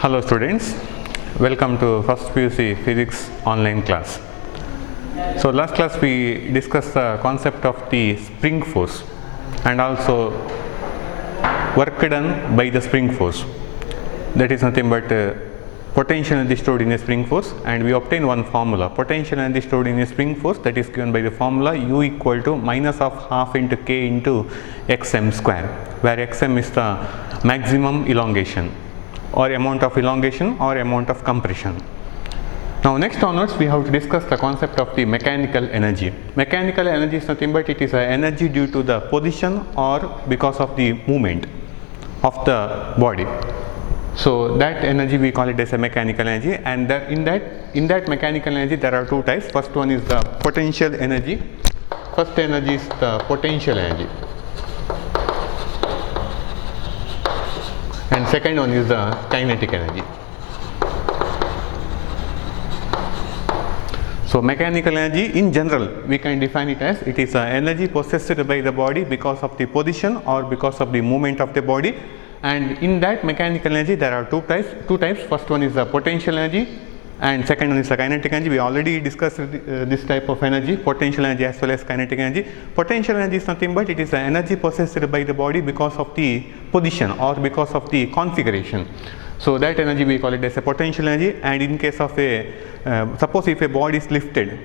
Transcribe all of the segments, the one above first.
Hello students, welcome to first PUC physics online class. So last class we discussed the concept of the spring force and also work done by the spring force. That is nothing but potential energy stored in a spring force, and we obtain one formula. Potential energy stored in a spring force, that is given by the formula U equal to minus of half into K into xm square, where xm is the maximum elongation or amount of elongation or amount of compression. Now next onwards we have to discuss the concept of the mechanical energy. Mechanical energy is nothing but it is an energy due to the position or because of the movement of the body. So that energy we call it as a mechanical energy, and in that mechanical energy there are two types. First one is the potential energy. First energy is the potential energy, and second one is the kinetic energy. So mechanical energy in general we can define it as it is energy possessed by the body because of the position or because of the movement of the body. And in that mechanical energy there are two types. First one is the potential energy and second one is the kinetic energy. We already discussed this type of energy, potential energy as well as kinetic energy. Potential energy is nothing but it is the energy possessed by the body because of the position or because of the configuration. So that energy we call it as a potential energy. And in case of a suppose if a body is lifted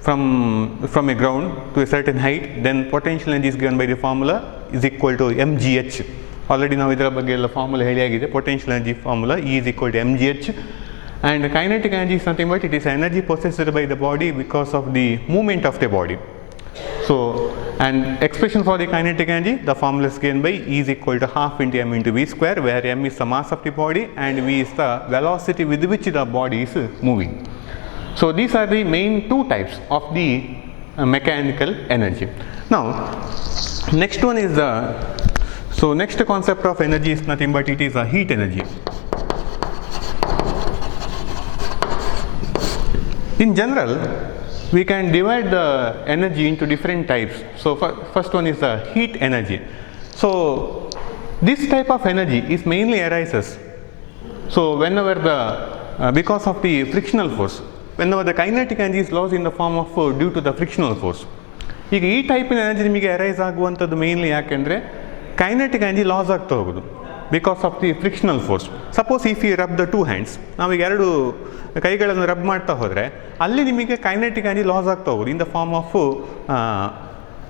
from a ground to a certain height, then potential energy is given by the formula is equal to mgh. Already ನಾವು ಇದರ ಬಗ್ಗೆ ಎಲ್ಲ formula ಹೇಳಿ ಆಗಿದೆ. Potential energy formula E is equal to mgh, and kinetic energy is nothing but it is energy possessed by the body because of the movement of the body. So and expression for the kinetic energy, the formula is given by E is equal to half into m into v square, where m is the mass of the body and v is the velocity with which the body is moving. So these are the main two types of the mechanical energy. Now next one is the next concept of energy is nothing but it is a heat energy. In general, we can divide the energy into different types. So first one is the heat energy. So this type of energy is mainly arises. So whenever because of the frictional force, whenever the kinetic energy is lost in the form of due to the frictional force. ಈಗ ಈ ಟೈಪಿನ energy ನಿಮಗೆ arise ಆಗುವಂಥದ್ದು mainly ಯಾಕೆಂದರೆ kinetic energy loss ಆಗ್ತಾ ಹೋಗೋದು because of the frictional force. Suppose if you rub the two hands, ನಾವೀಗ ಎರಡು ಕೈಗಳನ್ನು ರಬ್ ಮಾಡ್ತಾ ಹೋದರೆ ಅಲ್ಲಿ ನಿಮಗೆ ಕೈನೆಟಿಕ್ ಎನರ್ಜಿ ಲಾಸ್ ಆಗ್ತಾ ಹೋಗೋದು in the form of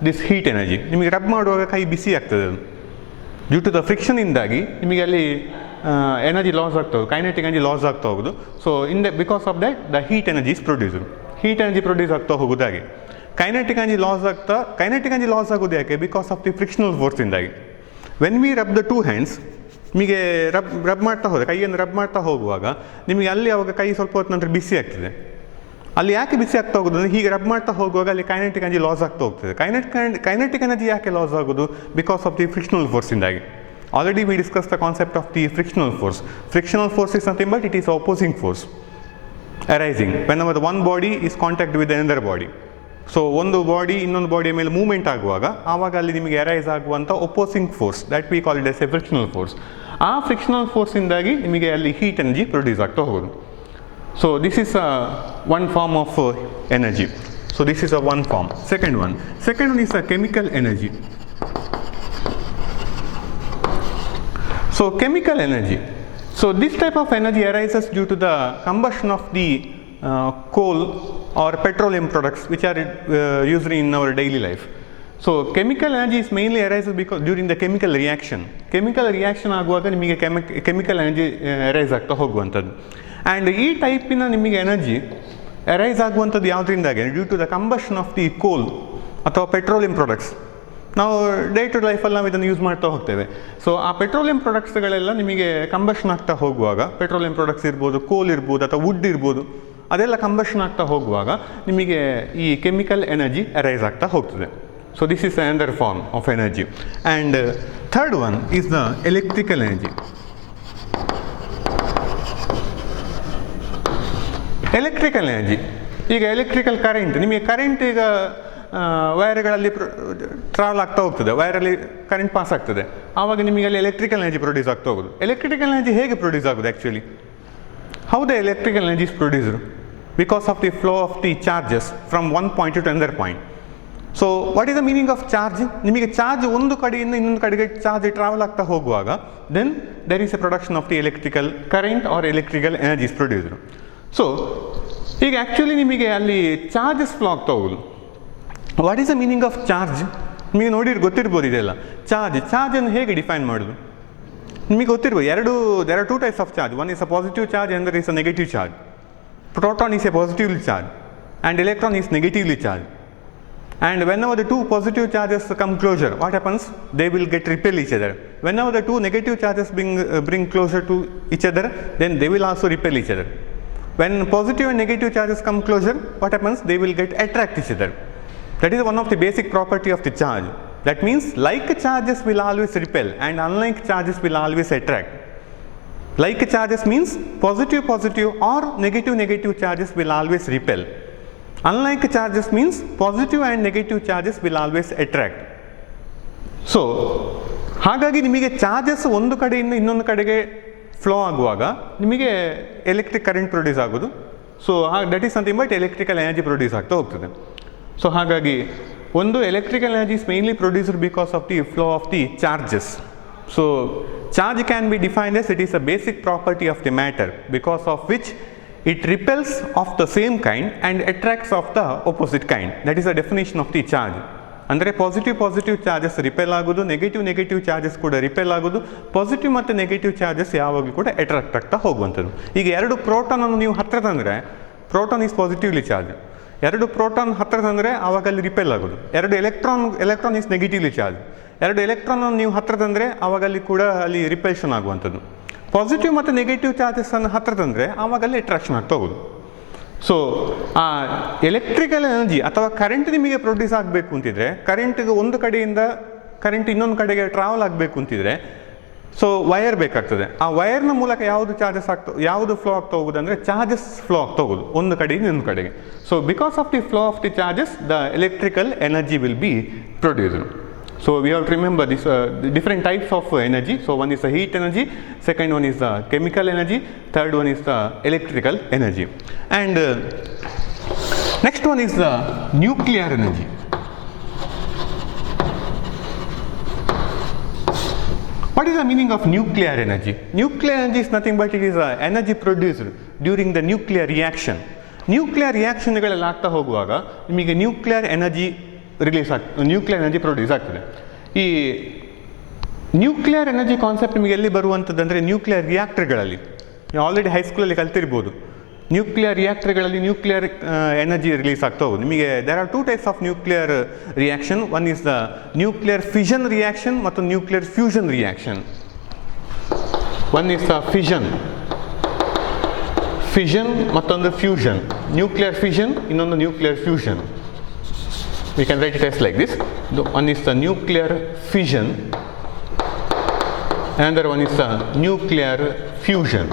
this heat energy. ನಿಮಗೆ ರಬ್ ಮಾಡುವಾಗ ಕೈ ಬಿಸಿ ಆಗ್ತದೆ, ಅದು ಡ್ಯೂ ಟು ದ ಫ್ರಿಕ್ಷನಿಂದಾಗಿ ನಿಮಗೆ ಅಲ್ಲಿ ಎನರ್ಜಿ ಲಾಸ್ ಆಗ್ತಾ ಹೋಗೋದು, ಕೈನೆಟಿಕ್ ಎನರ್ಜಿ ಲಾಸ್ ಆಗ್ತಾ ಹೋಗೋದು. So because of that the heat energy is produced. Heat energy produce ಆಗ್ತಾ ಹೋಗೋದಾಗಿ ಕೈನೆಟಿಕ್ ಎನರ್ಜಿ ಲಾಸ್ ಆಗೋದು ಯಾಕೆ? ಬಿಕಾಸ್ ಆಫ್ ದಿ ಫ್ರಿಕ್ಷನಲ್ ಫೋರ್ಸಿಂದಾಗಿ. When we rub the two hands, ನಿಮಗೆ ರಬ್ ಮಾಡ್ತಾ ಹೋದರೆ, ಕೈಯನ್ನು ರಬ್ ಮಾಡ್ತಾ ಹೋಗುವಾಗ ನಿಮಗೆ ಅಲ್ಲಿ ಅವಾಗ ಕೈ ಸ್ವಲ್ಪ ಹೊತ್ತು ನಂತರ ಬಿಸಿ ಆಗ್ತದೆ. ಅಲ್ಲಿ ಯಾಕೆ ಬಿಸಿ ಆಗ್ತಾ ಹೋಗೋದು ಅಂದರೆ ಹೀಗೆ ರಬ್ ಮಾಡ್ತಾ ಹೋಗುವಾಗ ಅಲ್ಲಿ ಕೈನೆಟಿಕ್ ಎನರ್ಜಿ ಲಾಸ್ ಆಗ್ತಾ ಹೋಗ್ತದೆ. ಕೈನೆಟಿಕ್ ಎನರ್ಜಿ ಯಾಕೆ ಲಾಸ್ ಆಗೋದು? ಬಿಕಾಸ್ ಆಫ್ ದಿ ಫ್ರಿಕ್ಷನಲ್ ಫೋರ್ಸಿಂದಾಗಿ. Already we discuss the concept of the frictional force. Frictional force is nothing but it is opposing force arising whenever the one body is contact with another body. So ಒಂದು body ಇನ್ನೊಂದು ಬಾಡಿಯ ಮೇಲೆ movement ಆಗುವಾಗ ಆವಾಗ ಅಲ್ಲಿ ನಿಮಗೆ arise ಆಗುವಂಥ opposing force, that we call it as a frictional force. ಆ ಫ್ರಿಕ್ಷನಲ್ ಫೋರ್ಸಿಂದಾಗಿ ನಿಮಗೆ ಅಲ್ಲಿ ಹೀಟ್ ಎನರ್ಜಿ ಪ್ರೊಡ್ಯೂಸ್ ಆಗ್ತಾ ಹೋಗೋದು. So this is one form of energy. So this is one form. Second one is a chemical energy. So chemical energy, so this type of energy arises due to the combustion of the coal or petroleum products which are used in our daily life. So chemical energy is mainly arises because during the chemical reaction ಆಗುವಾಗ ನಿಮಗೆ chemical energy arise ಆಗ್ತಾ ಹೋಗುವಂಥದ್ದು. And ಈ ಟೈಪಿನ ನಿಮಗೆ energy arise ಆಗುವಂಥದ್ದು ಯಾವುದರಿಂದಾಗಿ? Due to the combustion of the coal ಅಥವಾ ಪೆಟ್ರೋಲಿಯಂ ಪ್ರಾಡಕ್ಟ್ಸ್. ನಾವು ಡೇ ಟು ಲೈಫಲ್ಲಿ ನಾವು ಇದನ್ನು ಯೂಸ್ ಮಾಡ್ತಾ ಹೋಗ್ತೇವೆ. ಸೊ ಆ ಪೆಟ್ರೋಲಿಯಂ ಪ್ರಾಡಕ್ಟ್ಸ್ಗಳೆಲ್ಲ ನಿಮಗೆ ಕಂಬಷನ್ ಆಗ್ತಾ ಹೋಗುವಾಗ, ಪೆಟ್ರೋಲಿಯಂ ಪ್ರಾಡಕ್ಟ್ಸ್ ಇರ್ಬೋದು, ಕೋಲ್ ಇರ್ಬೋದು ಅಥವಾ ವುಡ್ ಇರ್ಬೋದು, ಅದೆಲ್ಲ ಕಂಬಷನ್ ಆಗ್ತಾ ಹೋಗುವಾಗ ನಿಮಗೆ ಈ ಕೆಮಿಕಲ್ ಎನರ್ಜಿ ಅರೈಸ್ ಆಗ್ತಾ ಹೋಗ್ತದೆ. So this is another form of energy. And third one is the electrical energy. Electrical energy, ಈಗ ಎಲೆಕ್ಟ್ರಿಕಲ್ ಕರೆಂಟ್, ನಿಮಗೆ ಕರೆಂಟ್ ಈಗ ವೈರ್ಗಳಲ್ಲಿ ಟ್ರಾವೆಲ್ ಆಗ್ತಾ ಹೋಗ್ತದೆ, ವೈರಲ್ಲಿ ಕರೆಂಟ್ ಪಾಸ್ ಆಗ್ತದೆ, ಆವಾಗ ನಿಮಗೆ ಅಲ್ಲಿ ಎಲೆಕ್ಟ್ರಿಕಲ್ ಎನರ್ಜಿ ಪ್ರೊಡ್ಯೂಸ್ ಆಗ್ತಾ ಹೋಗೋದು. ಎಲೆಕ್ಟ್ರಿಕಲ್ ಎನರ್ಜಿ ಹೇಗೆ ಪ್ರೊಡ್ಯೂಸ್ ಆಗೋದು actually? How the electrical energy is produced? Because of the flow of the charges from one point to another point. So what is the meaning of charge? ನಿಮಗೆ charge ಒಂದು ಕಡೆಯಿಂದ ಇನ್ನೊಂದು ಕಡೆಗೆ charge travel ಆಗ್ತಾ ಹೋಗುವಾಗ then there is a production of the electrical current or electrical energy is produced. So ಈಗ actually ನಿಮಗೆ ಅಲ್ಲಿ ಚಾರ್ಜಸ್ ಫ್ಲೋ ಆಗ್ತಾ ಹೋಗೋದು. What is the meaning of charge? ನಿಮಗೆ ಗೊತ್ತಿರ್ಬೋದು ಇದೆಲ್ಲ. ಚಾರ್ಜನ್ನು ಹೇಗೆ ಡಿಫೈನ್ ಮಾಡೋದು ನಿಮಗೆ ಗೊತ್ತಿರ್ಬೋದು. There are two types of charge. One is a positive charge and there is a negative charge. Proton is a positively charged and electron is negatively charged. And whenever the two positive charges come closer, what happens? They will get repel each other. Whenever the two negative charges bring closer to each other, then they will also repel each other. When positive and negative charges come closer, what happens? They will get attract each other. That is one of the basic property of the charge. That means like charges will always repel and unlike charges will always attract. Like charges means positive or negative charges will always repel. Unlike charges means positive and negative charges will always attract. So ಹಾಗಾಗಿ ನಿಮಗೆ charges ಒಂದು ಕಡೆಯಿಂದ ಇನ್ನೊಂದು ಕಡೆಗೆ flow ಆಗುವಾಗ ನಿಮಗೆ electric current produce ಆಗೋದು. So that is something but electrical energy produce ಆಗ್ತಾ ಹೋಗ್ತದೆ. ಸೊ ಹಾಗಾಗಿ ಒಂದು electrical energy is mainly produced because of the flow of the charges. So charge can be defined as it is a basic property of the matter because of which it repels of the same kind and attracts of the opposite kind. That is the definition of the charge. ಅಂದರೆ positive charges repel ಆಗೋದು, negative charges ಕೂಡ repel ಆಗೋದು, positive ಮತ್ತು negative charges ಯಾವಾಗಲೂ ಕೂಡ attract ಆಗ್ತಾ ಹೋಗುವಂಥದ್ದು. ಈಗ ಎರಡು ಪ್ರೋಟಾನನ್ನು ನೀವು ಹತ್ತಿರ ತಂದರೆ ಪ್ರೋಟಾನ್ ಈಸ್ ಪಾಸಿಟಿವ್ಲಿ ಚಾರ್ಜ್. ಎರಡು ಪ್ರೋಟಾನ್ ಹತ್ತಿರ ತಂದರೆ ಆವಾಗ ಅಲ್ಲಿ ರಿಪೆಲ್ ಆಗೋದು. ಎರಡು ಎಲೆಕ್ಟ್ರಾನ್ ಈಸ್ ನೆಗೆಟಿವ್ಲಿ ಚಾರ್ಜ್. ಎರಡು ಎಲೆಕ್ಟ್ರಾನ್ ನೀವು ಹತ್ತಿರ ತಂದರೆ ಆವಾಗ ಅಲ್ಲಿ ಕೂಡ ಅಲ್ಲಿ ರಿಪಲ್ಷನ್ ಆಗುವಂಥದ್ದು. ಪಾಸಿಟಿವ್ ಮತ್ತು ನೆಗೆಟಿವ್ ಚಾರ್ಜಸ್ಸನ್ನು ಹತ್ತಿರ ತಂದರೆ ಆವಾಗ ಅಲ್ಲಿ ಅಟ್ರಾಕ್ಷನ್ ಆಗ್ತಾ ಹೋಗೋದು. ಸೊ ಆ ಎಲೆಕ್ಟ್ರಿಕಲ್ ಎನರ್ಜಿ ಅಥವಾ ಕರೆಂಟ್ ನಿಮಗೆ ಪ್ರೊಡ್ಯೂಸ್ ಆಗಬೇಕು ಅಂತಿದ್ರೆ, ಕರೆಂಟ್ಗೆ ಒಂದು ಕಡೆಯಿಂದ ಕರೆಂಟ್ ಇನ್ನೊಂದು ಕಡೆಗೆ ಟ್ರಾವೆಲ್ ಆಗಬೇಕು ಅಂತಿದ್ರೆ ಸೊ ವೈರ್ ಬೇಕಾಗ್ತದೆ. ಆ ವೈರ್ನ ಮೂಲಕ ಯಾವುದು ಫ್ಲೋ ಆಗ್ತಾ ಹೋಗೋದು ಅಂದರೆ ಚಾರ್ಜಸ್ ಫ್ಲೋ ಆಗ್ತಾ ಹೋಗೋದು ಒಂದು ಕಡೆಯಿಂದ ಇನ್ನೊಂದು ಕಡೆಗೆ. So because of the flow of the charges the electrical energy will be produced. So we have to remember this different types of energy. So one is the heat energy, second one is the chemical energy, third one is the electrical energy, and next one is the nuclear energy. What is the meaning of nuclear energy? Nuclear energy is nothing but it is energy produced during the nuclear reaction. Nuclear reaction ಗಳಲ್ಲಿ ಆಗ್ತಾ ಹೋಗುವಾಗ ನಿಮಗೆ nuclear energy produce ಆಗ್ತದೆ. ಈ nuclear energy concept ನಿಮಗೆ ಎಲ್ಲಿ ಬರುವಂಥದ್ದು ಅಂದರೆ ನ್ಯೂಕ್ಲಿಯರ್ ರಿಯಾಕ್ಟರ್ಗಳಲ್ಲಿ. ನೀವು ಆಲ್ರೆಡಿ ಹೈಸ್ಕೂಲಲ್ಲಿ ಕಲ್ತಿರ್ಬೋದು. ನ್ಯೂಕ್ಲಿಯರ್ ರಿಯಾಕ್ಟರ್ಗಳಲ್ಲಿ ನ್ಯೂಕ್ಲಿಯರ್ ಎನರ್ಜಿ ರಿಲೀಸ್ ಆಗ್ತಾ ಹೋಗೋದು. ನಿಮಗೆ there are two types of nuclear reaction. One is the nuclear fission reaction ಮತ್ತು nuclear fusion reaction. One is the fission ಮತ್ತೊಂದು ಫ್ಯೂಷನ್. ನ್ಯೂಕ್ಲಿಯರ್ ಫಿಷನ್, ಇನ್ನೊಂದು nuclear fusion. We can write it as like this. One is the nuclear fission, another one is the nuclear fusion.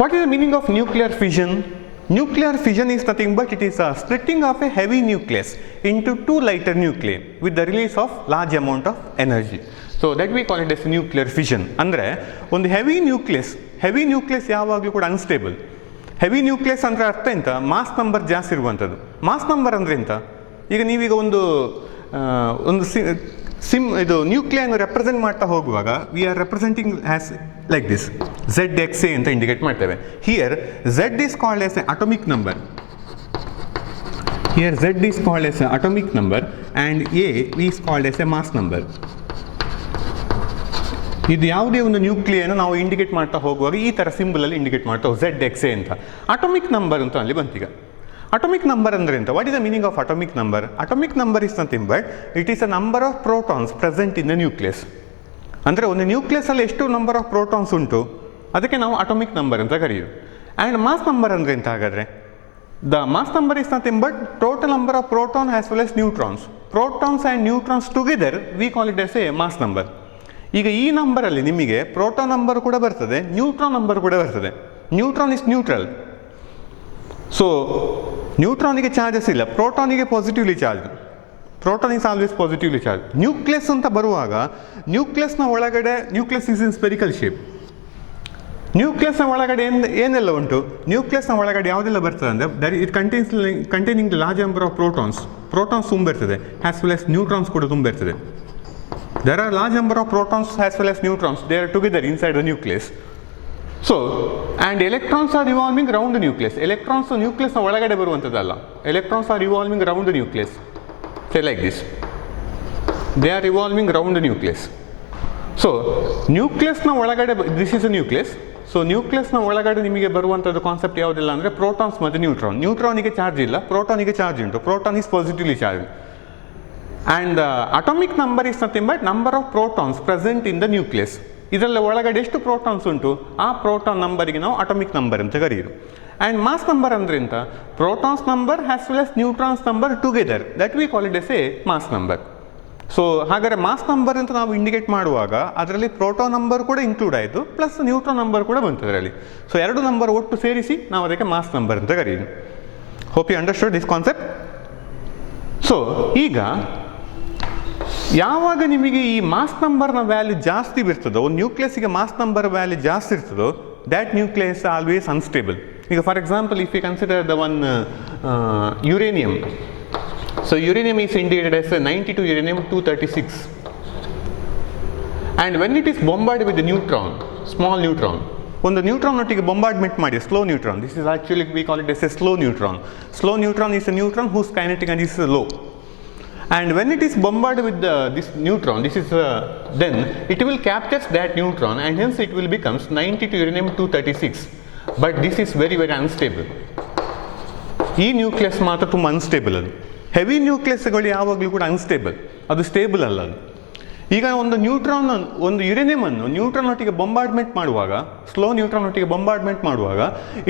What is the meaning of nuclear fission? Nuclear fission is nothing but it is a splitting of a heavy nucleus into two lighter nuclei with the release of large amount of energy. So that we call it as nuclear fission. ಅಂದರೆ ಒಂದು heavy nucleus ಯಾವಾಗಲೂ ಕೂಡ unstable. Heavy nucleus ಅಂದರೆ ಅರ್ಥ ಎಂತ? Mass number ಜಾಸ್ತಿ ಇರುವಂಥದ್ದು. Mass number ಅಂದರೆ ಎಂತ? ಈಗ ನೀವೀಗ ಒಂದು ಇದು ನ್ಯೂಕ್ಲಿಯನ್ನು ರೆಪ್ರೆಸೆಂಟ್ ಮಾಡ್ತಾ ಹೋಗುವಾಗ we are representing as like this ZXA ಅಂತ ಇಂಡಿಕೇಟ್ ಮಾಡ್ತೇವೆ. Here Z is called as an atomic number. Here Z is called as an atomic number and A is called as a mass number. ಇದು ಯಾವುದೇ ಒಂದು ನ್ಯೂಕ್ಲಿಯನ್ನು ನಾವು indicate ಮಾಡ್ತಾ ಹೋಗುವಾಗ ಈ ಥರ ಸಿಂಬಲಲ್ಲಿ ಇಂಡಿಕೇಟ್ ಮಾಡ್ತಾ ಹೋಗಿ ZXA ಅಂತ. ಅಟೋಮಿಕ್ ನಂಬರ್ ಅಂತ ಅಲ್ಲಿ ಬಂತೀಗ. ಅಟೋಮಿಕ್ ನಂಬರ್ ಅಂದರೆ ಅಂತ? What is the meaning of atomic number? Atomic number is nothing but it is a number of protons present in the nucleus. ಅಂದರೆ ಒಂದು ನ್ಯೂಕ್ಲಿಯಸಲ್ಲಿ ಎಷ್ಟು ನಂಬರ್ ಆಫ್ ಪ್ರೋಟಾನ್ಸ್ ಉಂಟು ಅದಕ್ಕೆ ನಾವು ಅಟೋಮಿಕ್ ನಂಬರ್ ಅಂತ ಕರೆಯೋದು. ಆ್ಯಂಡ್ ಮಾಸ್ ನಂಬರ್ ಅಂದರೆ ಎಂತ ಹಾಗಾದರೆ? The mass number is nothing but total number of proton as well as neutrons. Protons and neutrons together we call it as a mass number. ಈಗ ಈ ನಂಬರಲ್ಲಿ ನಿಮಗೆ ಪ್ರೋಟಾನ್ ನಂಬರ್ ಕೂಡ ಬರ್ತದೆ, ನ್ಯೂಟ್ರಾನ್ ನಂಬರ್ ಕೂಡ ಬರ್ತದೆ. Neutron is neutral. ಸೊ ನ್ಯೂಟ್ರಾನಿಗೆ charges ಇಲ್ಲ, ಪ್ರೋಟಾನಿಗೆ positively charge. Proton is always positively charge. Nucleus ಅಂತ ಬರುವಾಗ ನ್ಯೂಕ್ಲಿಯಸ್ನ ಒಳಗಡೆ, nucleus is in spherical shape. ನ್ಯೂಕ್ಲಿಯಸ್ನ ಒಳಗಡೆ ಏನೆಲ್ಲ ಉಂಟು, ನ್ಯೂಕ್ಲಿಯಸ್ನ ಒಳಗಡೆ ಯಾವುದೆಲ್ಲ ಬರ್ತದೆ ಅಂದರೆ it containing the large number of protons ತುಂಬಿರ್ತದೆ, ಆ್ಯಸ್ ವೆಲ್ ಆಸ್ ನ್ಯೂಟ್ರಾನ್ಸ್ ಕೂಡ ತುಂಬಿರ್ತದೆ. There are large number of protons as well as neutrons, they are together inside the nucleus. So and electrons are revolving round the nucleus. Electrons ನ್ಯೂಕ್ಲಿಯಸ್ನ ಒಳಗಡೆ ಬರುವಂಥದ್ದಲ್ಲ, electrons are revolving round the nucleus. Say like this, they are revolving around the nucleus. So nucleus na ಒಳಗಡೆ, this is a nucleus. So nucleus ನ ಒಳಗಡೆ ನಿಮಗೆ ಬರುವಂಥದ್ದು concept ಯಾವುದಿಲ್ಲ ಅಂದರೆ ಪ್ರೋಟಾನ್ಸ್ ಮತ್ತು ನ್ಯೂಟ್ರಾನ್. ನ್ಯೂಟ್ರಾನಿಗೆ ಚಾರ್ಜ್ ಇಲ್ಲ, ಪ್ರೋಟಾನಿಗೆ ಚಾರ್ಜ್ ಉಂಟು. Proton is positively charge and atomic number is nothing but number of protons present in the nucleus. ಇದರಲ್ಲಿ ಒಳಗಡೆ ಎಷ್ಟು ಪ್ರೋಟಾನ್ಸ್ ಉಂಟು, ಆ ಪ್ರೋಟಾನ್ ನಂಬರಿಗೆ ನಾವು ಅಟಾಮಿಕ್ ನಂಬರ್ ಅಂತ ಕರೆಯೋದು. ಆ್ಯಂಡ್ ಮಾಸ್ ನಂಬರ್ ಅಂದ್ರೆ ಎಂತ, protons number as well as neutrons number together, that we call it as a mass number. So ಹಾಗಾದರೆ ಮಾಸ್ ನಂಬರ್ ಅಂತ ನಾವು ಇಂಡಿಕೇಟ್ ಮಾಡುವಾಗ ಅದರಲ್ಲಿ ಪ್ರೋಟಾನ್ ನಂಬರ್ ಕೂಡ ಇನ್ಕ್ಲೂಡ್ ಆಯಿತು, ಪ್ಲಸ್ ನ್ಯೂಟ್ರಾನ್ ನಂಬರ್ ಕೂಡ ಬಂತು ಅದರಲ್ಲಿ. ಸೊ ಎರಡು ನಂಬರ್ ಒಟ್ಟು ಸೇರಿಸಿ ನಾವು ಅದಕ್ಕೆ ಮಾಸ್ ನಂಬರ್ ಅಂತ ಕರೆಯೋದು. Hope you understood this concept. So ಈಗ ಯಾವಾಗ ನಿಮಗೆ ಈ ಮಾಸ್ ನಂಬರ್ನ ವ್ಯಾಲ್ಯೂ ಜಾಸ್ತಿ ಬರ್ತದೋ, ಒಂದು ನ್ಯೂಕ್ಲಿಯಸ್ಗೆ ಮಾಸ್ ನಂಬರ್ ವ್ಯಾಲ್ಯೂ ಜಾಸ್ತಿ ಇರ್ತದೋ, ದ್ಯಾಟ್ ನ್ಯೂಕ್ಲಿಯಸ್ ಆಲ್ವೇಸ್ ಅನ್ಸ್ಟೇಬಲ್. ಈಗ for example, if you consider the one uranium. So uranium is indicated as 92 uranium-236, and when it is bombarded with the neutron, small neutron, ಒಂದು neutron ಒಟ್ಟಿಗೆ bombardment ಮಾಡಿ, slow neutron, this is actually we call it as a slow neutron. Slow neutron is a neutron whose kinetic energy is low, and when it is bombarded with this neutron, this is then it will capture that neutron and hence it will becomes 92 uranium-236, but this is very very unstable. ಈ nucleus ಮಾತ್ರ ತುಂಬ unstable. ಅದು heavy ನ್ಯೂಕ್ಲಿಯಸ್ಗಳು ಯಾವಾಗಲೂ ಕೂಡ unstable, ಅದು stable ಅಲ್ಲ ಅದು. ಈಗ ಒಂದು ನ್ಯೂಟ್ರಾನ್, ಒಂದು ಯುರೇನಿಯಮನ್ನು ನ್ಯೂಟ್ರಾನ್ ಒಟ್ಟಿಗೆ ಬೊಂಬಾರ್ಡ್ಮೆಂಟ್ ಮಾಡುವಾಗ, ಸ್ಲೋ ನ್ಯೂಟ್ರಾನ್ ಒಟ್ಟಿಗೆ ಬೊಂಬಾರ್ಡ್ಮೆಂಟ್ ಮಾಡುವಾಗ,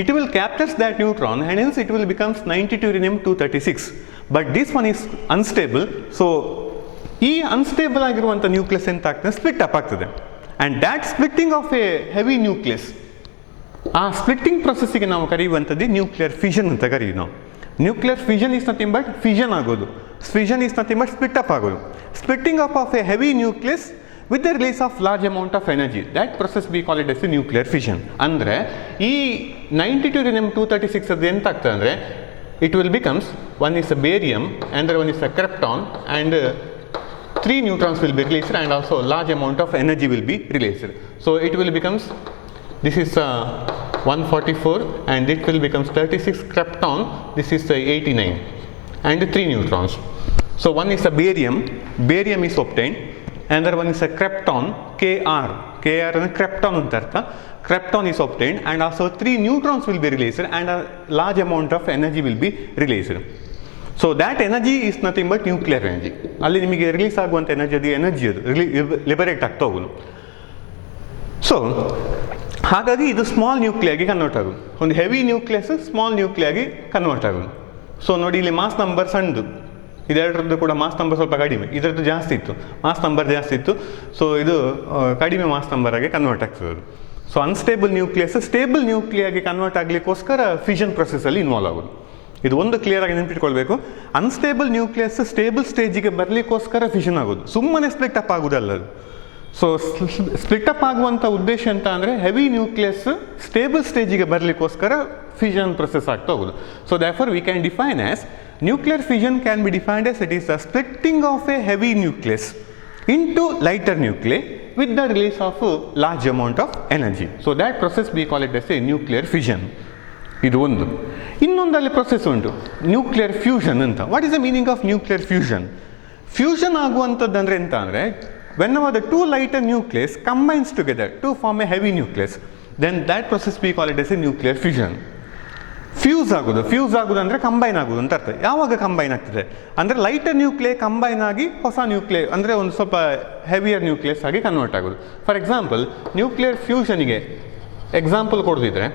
it will captures that neutron and hence it will becomes 92 uranium-236, but this one is unstable. So ಈ ಅನ್ಸ್ಟೇಬಲ್ ಆಗಿರುವಂಥ ನ್ಯೂಕ್ಲಿಯಸ್ ಎಂತ ಆಗ್ತದೆ, ಸ್ಪ್ಲಿಟ್ ಅಪ್ ಆಗ್ತದೆ. And that splitting of a heavy nucleus, ಆ splitting ಪ್ರೊಸೆಸ್ಸಿಗೆ ನಾವು ಕರೆಯುವಂಥದ್ದು ನ್ಯೂಕ್ಲಿಯರ್ ಫಿಷನ್ ಅಂತ ಕರೀವಿ ನಾವು. Nuclear fission is nothing but fission ಆಗೋದು, fission is nothing but split up ಆಗೋದು. Splitting up of a heavy nucleus with the release of large amount of energy, that process we call it as a nuclear fission. ಅಂದರೆ ಈ 92 uranium-236 ಅದು ಎಂತ ಆಗ್ತದೆ ಅಂದರೆ, it will becomes, one is a barium ಅಂದರೆ one is a krypton and 3 neutrons will be released and also large amount of energy will be released. So it will becomes, this is 144 and it will becomes 36 krypton, this is 89 and 3 neutrons. So one is a barium is obtained, another one is a krypton, Kr and krypton antartha, krypton is obtained and also 3 neutrons will be released and a large amount of energy will be released. So that energy is nothing but nuclear energy. ಅಲ್ಲಿ ನಿಮಗೆ release ಆಗುವಂಥ energy ಅದು liberate ಆಗ್ತಾ ಹೋಗೋದು. So ಹಾಗಾಗಿ ಇದು small ನ್ಯೂಕ್ಲಿಯಾಗಿ convert ಆಗೋದು. ಒಂದು ಹೆವಿ ನ್ಯೂಕ್ಲಿಯಸ್ ಸ್ಮಾಲ್ ನ್ಯೂಕ್ಲಿಯಾಗಿ ಕನ್ವರ್ಟ್ ಆಗೋದು. ಸೊ ನೋಡಿ, ಇಲ್ಲಿ ಮಾಸ್ ನಂಬರ್ ಸಣ್ಣದು, ಇದೆರಡರದ್ದು ಕೂಡ ಮಾಸ್ ನಂಬರ್ ಸ್ವಲ್ಪ ಕಡಿಮೆ, ಇದರದ್ದು ಜಾಸ್ತಿ ಇತ್ತು, ಮಾಸ್ ನಂಬರ್ ಜಾಸ್ತಿ ಇತ್ತು. ಸೊ ಇದು ಕಡಿಮೆ ಮಾಸ್ ನಂಬರ್ ಆಗಿ ಕನ್ವರ್ಟ್ ಆಗ್ತದೆ ಅದು. ಸೊ ಅನ್ಸ್ಟೇಬಲ್ ನ್ಯೂಕ್ಲಿಯಸ್ ಸ್ಟೇಬಲ್ ನ್ಯೂಕ್ಲಿಯಾಗಿ ಕನ್ವರ್ಟ್ ಆಗಲಿಕ್ಕೋಸ್ಕರ ಫಿಷನ್ ಪ್ರೊಸೆಸ್ಸಲ್ಲಿ ಇನ್ವಾಲ್ವ್ ಆಗೋದು. ಇದು ಒಂದು ಕ್ಲಿಯರ್ ಆಗಿ ನೆನಪಿಟ್ಕೊಳ್ಬೇಕು. ಅನ್ಸ್ಟೇಬಲ್ ನ್ಯೂಕ್ಲಿಯಸ್ ಸ್ಟೇಬಲ್ ಸ್ಟೇಜಿಗೆ ಬರಲಿಕ್ಕೋಸ್ಕರ ಫಿಷನ್ ಆಗೋದು, ಸುಮ್ಮನೆ ಸ್ಪ್ಲಿಟ್ ಅಪ್ ಆಗೋದಲ್ಲ ಅದು. ಸೊ ಸ್ಪ್ಲಿಟ್ ಅಪ್ ಆಗುವಂಥ ಉದ್ದೇಶ ಅಂತ ಅಂದರೆ ಹೆವಿ ನ್ಯೂಕ್ಲಿಯಸ್ ಸ್ಟೇಬಲ್ ಸ್ಟೇಜಿಗೆ ಬರಲಿಕ್ಕೋಸ್ಕರ ಫಿಷನ್ ಪ್ರೊಸೆಸ್ ಆಗ್ತಾ ಹೋಗೋದು. So therefore we can define as nuclear fission can be defined as it is the splitting of a heavy nucleus into lighter nuclei with the release of a large amount of energy. So that process we call it as a nuclear fission. ಇದು ಒಂದು. ಇನ್ನೊಂದಲ್ಲಿ process ಉಂಟು, nuclear fusion ಅಂತ. What is the meaning of nuclear fusion? Fusion ಆಗುವಂಥದ್ದು ಅಂದರೆ ಎಂತ ಅಂದರೆ, when ever the 2 lighter nucleus combines together to form a heavy nucleus, then that process we call it as a nuclear fission. Fuse ಆಗೋದು ಅಂದರೆ combine ಆಗೋದು ಅಂತ ಅರ್ಥ. ಯಾವಾಗ ಕಂಬೈನ್ ಆಗ್ತದೆ ಅಂದರೆ ಲೈಟರ್ ನ್ಯೂಕ್ಲಿಯೇ ಕಂಬೈನ್ ಆಗಿ ಹೊಸ ನ್ಯೂಕ್ಲಿಯೇ ಅಂದರೆ ಒಂದು ಸ್ವಲ್ಪ ಹೆವಿಯರ್ ನ್ಯೂಕ್ಲಿಯಸ್ ಆಗಿ ಕನ್ವರ್ಟ್ ಆಗೋದು. ಫಾರ್ ಎಕ್ಸಾಂಪಲ್, ನ್ಯೂಕ್ಲಿಯರ್ ಫ್ಯೂಷನಿಗೆ ಎಕ್ಸಾಂಪಲ್ ಕೊಡೋದಿದ್ರೆ,